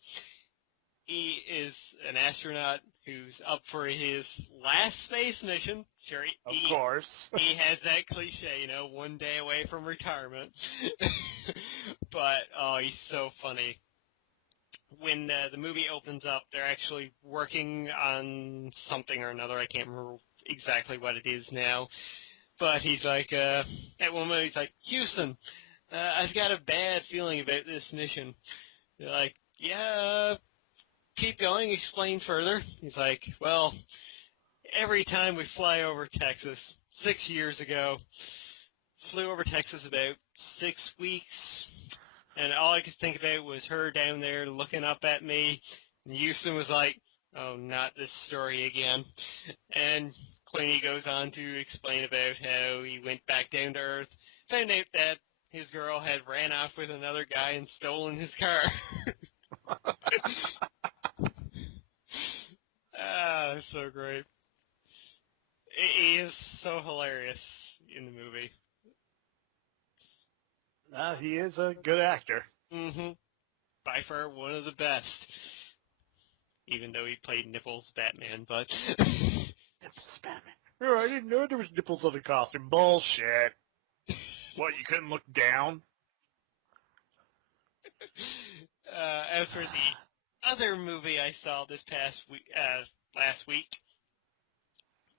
He is an astronaut who's up for his last space mission. Sure, of course. He has that cliche, one day away from retirement. But, he's so funny. When the movie opens up, they're actually working on something or another. I can't remember exactly what it is now. But he's like, at one moment he's like, Houston, I've got a bad feeling about this mission. They're like, yeah, keep going, explain further. He's like, well, every time we fly over Texas, 6 years ago, flew over Texas about 6 weeks, and all I could think about was her down there looking up at me, and Houston was like, oh, not this story again. And Clooney goes on to explain about how he went back down to Earth, found out that his girl had ran off with another guy and stolen his car. So great. He is so hilarious in the movie. He is a good actor. Mm-hmm. By far one of the best. Even though he played Nipples Batman, but... Nipples Batman. Oh, I didn't know there was nipples on the costume. Bullshit. What, you couldn't look down? As for the other movie I saw this past week, last week,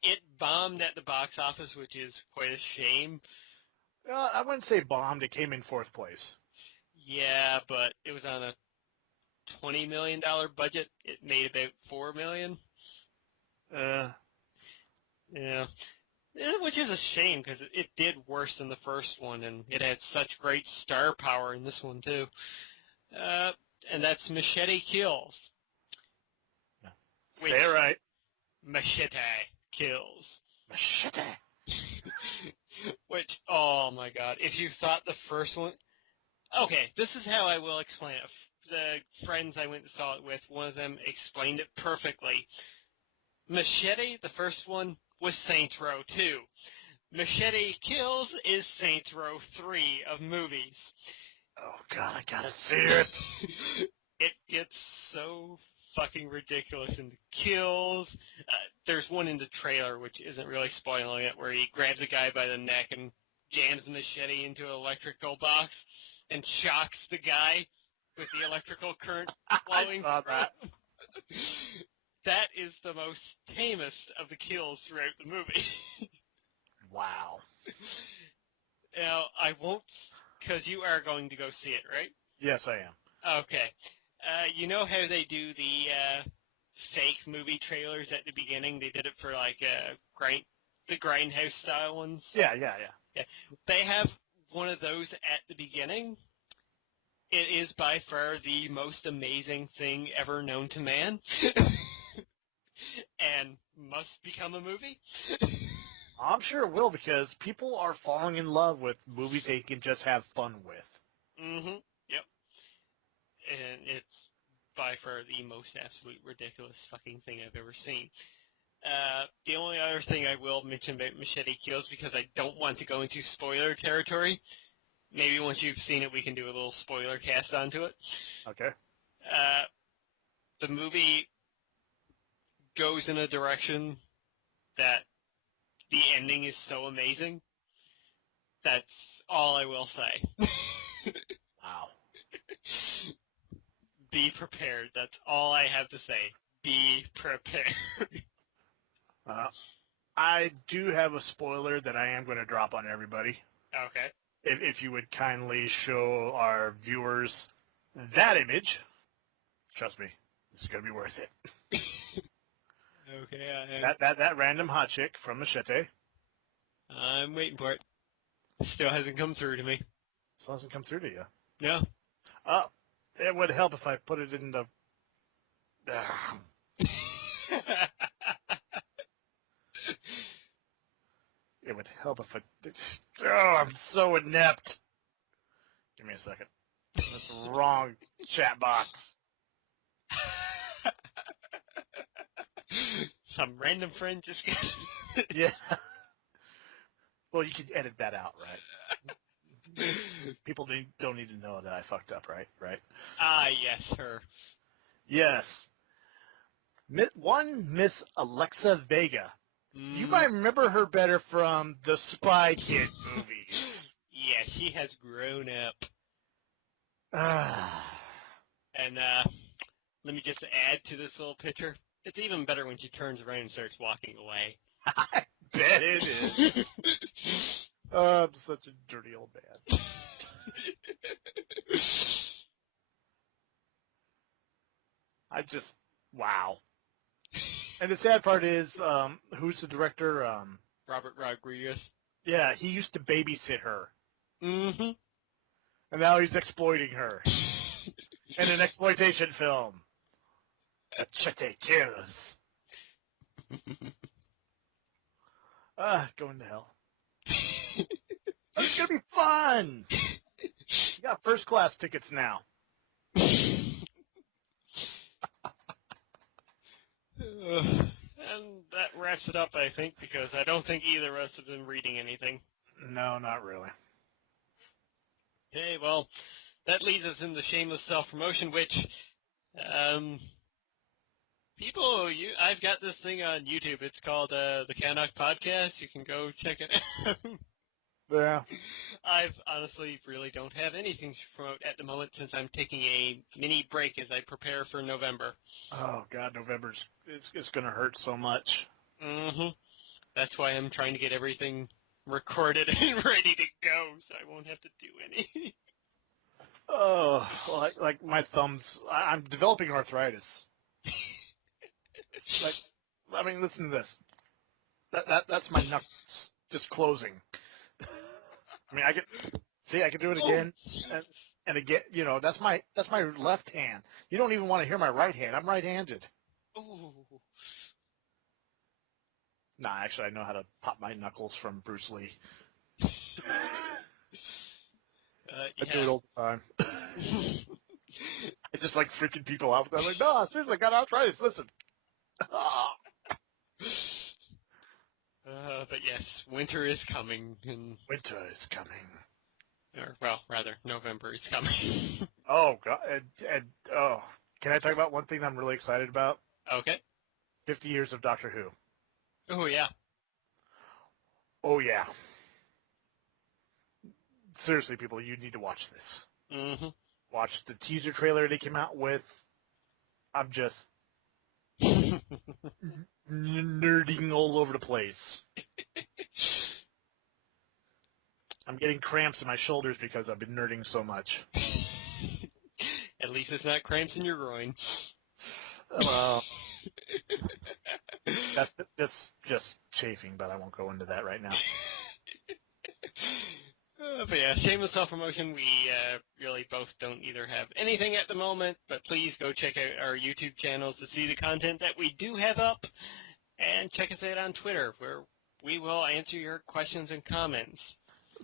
it bombed at the box office, which is quite a shame. I wouldn't say bombed. It came in 4th place. Yeah, but it was on a $20 million budget. It made about $4 million. Yeah. Which is a shame, because it did worse than the first one, and it had such great star power in this one, too. And that's Machete Kills. Say it right. Machete Kills. Machete. Which, oh my god, if you thought the first one... Okay, this is how I will explain it. The friends I went and saw it with, one of them explained it perfectly. Machete, the first one, was Saints Row 2. Machete Kills is Saints Row 3 of movies. Oh God, I gotta see it. It gets so fucking ridiculous in the kills. There's one in the trailer, which isn't really spoiling it, where he grabs a guy by the neck and jams the machete into an electrical box and shocks the guy with the electrical current flowing. I saw that. That is the most tamest of the kills throughout the movie. Wow. Now, I won't, because you are going to go see it, right? Yes, I am. Okay. You know how they do the fake movie trailers at the beginning? They did it for like the Grindhouse style ones. Yeah. They have one of those at the beginning. It is by far the most amazing thing ever known to man, and must become a movie. I'm sure it will, because people are falling in love with movies they can just have fun with. Mm-hmm. Yep. And it's by far the most absolute ridiculous fucking thing I've ever seen. The only other thing I will mention about Machete Kills, because I don't want to go into spoiler territory, maybe once you've seen it we can do a little spoiler cast onto it. Okay. The movie goes in a direction that the ending is so amazing. That's all I will say. Wow. Be prepared. That's all I have to say. Be prepared. I do have a spoiler that I am going to drop on everybody. Okay. If you would kindly show our viewers that image, trust me, this is going to be worth it. Okay. That random hot chick from Machete. I'm waiting for it. Still hasn't come through to me. Still hasn't come through to you. No. It would help if I put it in the... It would help if I... Oh, I'm so inept. Give me a second. That's the wrong chat box. Some random friend just got... Yeah. Well, you can edit that out, right? People don't need to know that I fucked up, right? Right? Ah, yes, her. Yes. One Miss Alexa Vega. You might remember her better from the Spy Kid movies. Yeah, she has grown up. Ah. And let me just add to this little picture. It's even better when she turns around and starts walking away. I bet it is. Oh, I'm such a dirty old man. Wow. And the sad part is, who's the director? Robert Rodriguez. Yeah, he used to babysit her. Mm-hmm. And now he's exploiting her. In an exploitation film. Machete Kills. Going to hell. It's going to be fun. You got first class tickets now. And that wraps it up, I think, because I don't think either of us have been reading anything. No, not really. Okay, well, that leads us into shameless self-promotion, which, I've got this thing on YouTube. It's called the CanUK Podcast. You can go check it out. Yeah. I've honestly really don't have anything to promote at the moment since I'm taking a mini break as I prepare for November. Oh, God, November's, it's going to hurt so much. Mm-hmm. That's why I'm trying to get everything recorded and ready to go, so I won't have to do any. Oh, like my thumbs, I'm developing arthritis. I mean, listen to this. That's my knuckles just closing. I mean, I can do it again, and again. You know, that's my left hand. You don't even want to hear my right hand. I'm right-handed. Ooh. Nah, actually, I know how to pop my knuckles from Bruce Lee. I do it all the time. I just like freaking people out. I'm like, no, seriously, I got arthritis. Listen. But yes, winter is coming, and Winter is coming. or well, rather, November is coming. Oh God! Oh, can I talk about one thing I'm really excited about? Okay. 50 years of Doctor Who. Oh yeah. Oh yeah. Seriously, people, you need to watch this. Mm-hmm. Watch the teaser trailer they came out with. I'm just nerding all over the place. I'm getting cramps in my shoulders because I've been nerding so much. At least it's not cramps in your groin. Well, that's just chafing, but I won't go into that right now. But yeah, shameless self-promotion. We really both don't either have anything at the moment, but please go check out our YouTube channels to see the content that we do have up, and check us out on Twitter, where we will answer your questions and comments.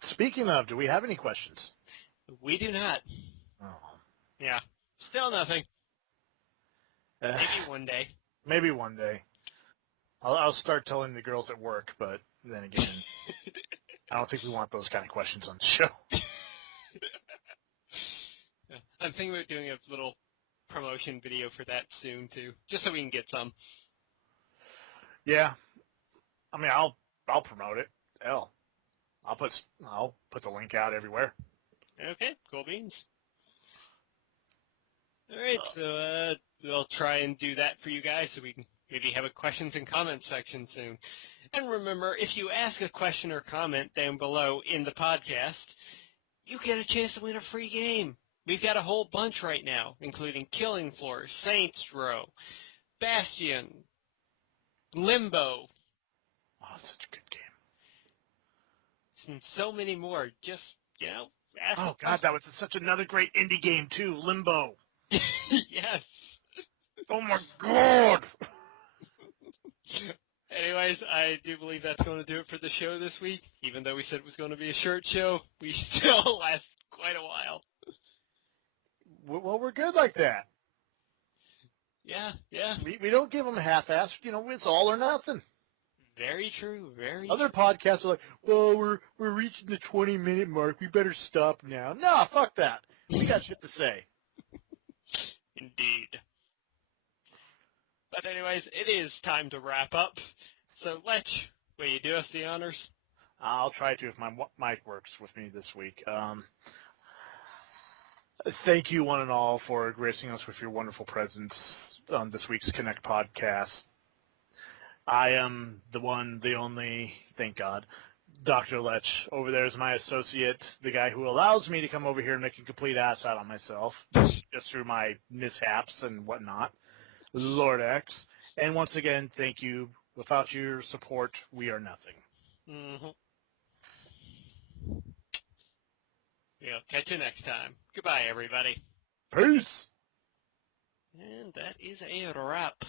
Speaking of, do we have any questions? We do not. Oh. Yeah, still nothing. Maybe one day. Maybe one day. I'll start telling the girls at work, but then again, I don't think we want those kind of questions on the show. I'm thinking about doing a little promotion video for that soon, too, just so we can get some. Yeah. I mean, I'll promote it. Hell, I'll put the link out everywhere. Okay, cool beans. All right, so we'll try and do that for you guys so we can maybe have a questions and comments section soon. And remember, if you ask a question or comment down below in the podcast, you get a chance to win a free game. We've got a whole bunch right now, including Killing Floor, Saints Row, Bastion, Limbo. Oh, it's such a good game. And so many more. Just, ask Oh, God, that was such another great indie game, too. Limbo. Yes. Oh, my God. Anyways, I do believe that's going to do it for the show this week. Even though we said it was going to be a short show, we still last quite a while. Well, we're good like that. Yeah. We don't give them a half-ass. It's all or nothing. Very true. Other podcasts are like, well, we're reaching the 20-minute mark. We better stop now. No, fuck that. We got shit to say. Indeed. But anyways, it is time to wrap up. So, Lech, will you do us the honors? I'll try to if my mic works with me this week. Thank you, one and all, for gracing us with your wonderful presence on this week's CanUK Podcast. I am the one, the only, thank God, Dr. Lech. Over there is my associate, the guy who allows me to come over here and make a complete ass out of myself, just through my mishaps and whatnot, Lord X. And once again, thank you. Without your support, we are nothing. Mm-hmm. We'll catch you next time. Goodbye, everybody. Peace! And that is a wrap.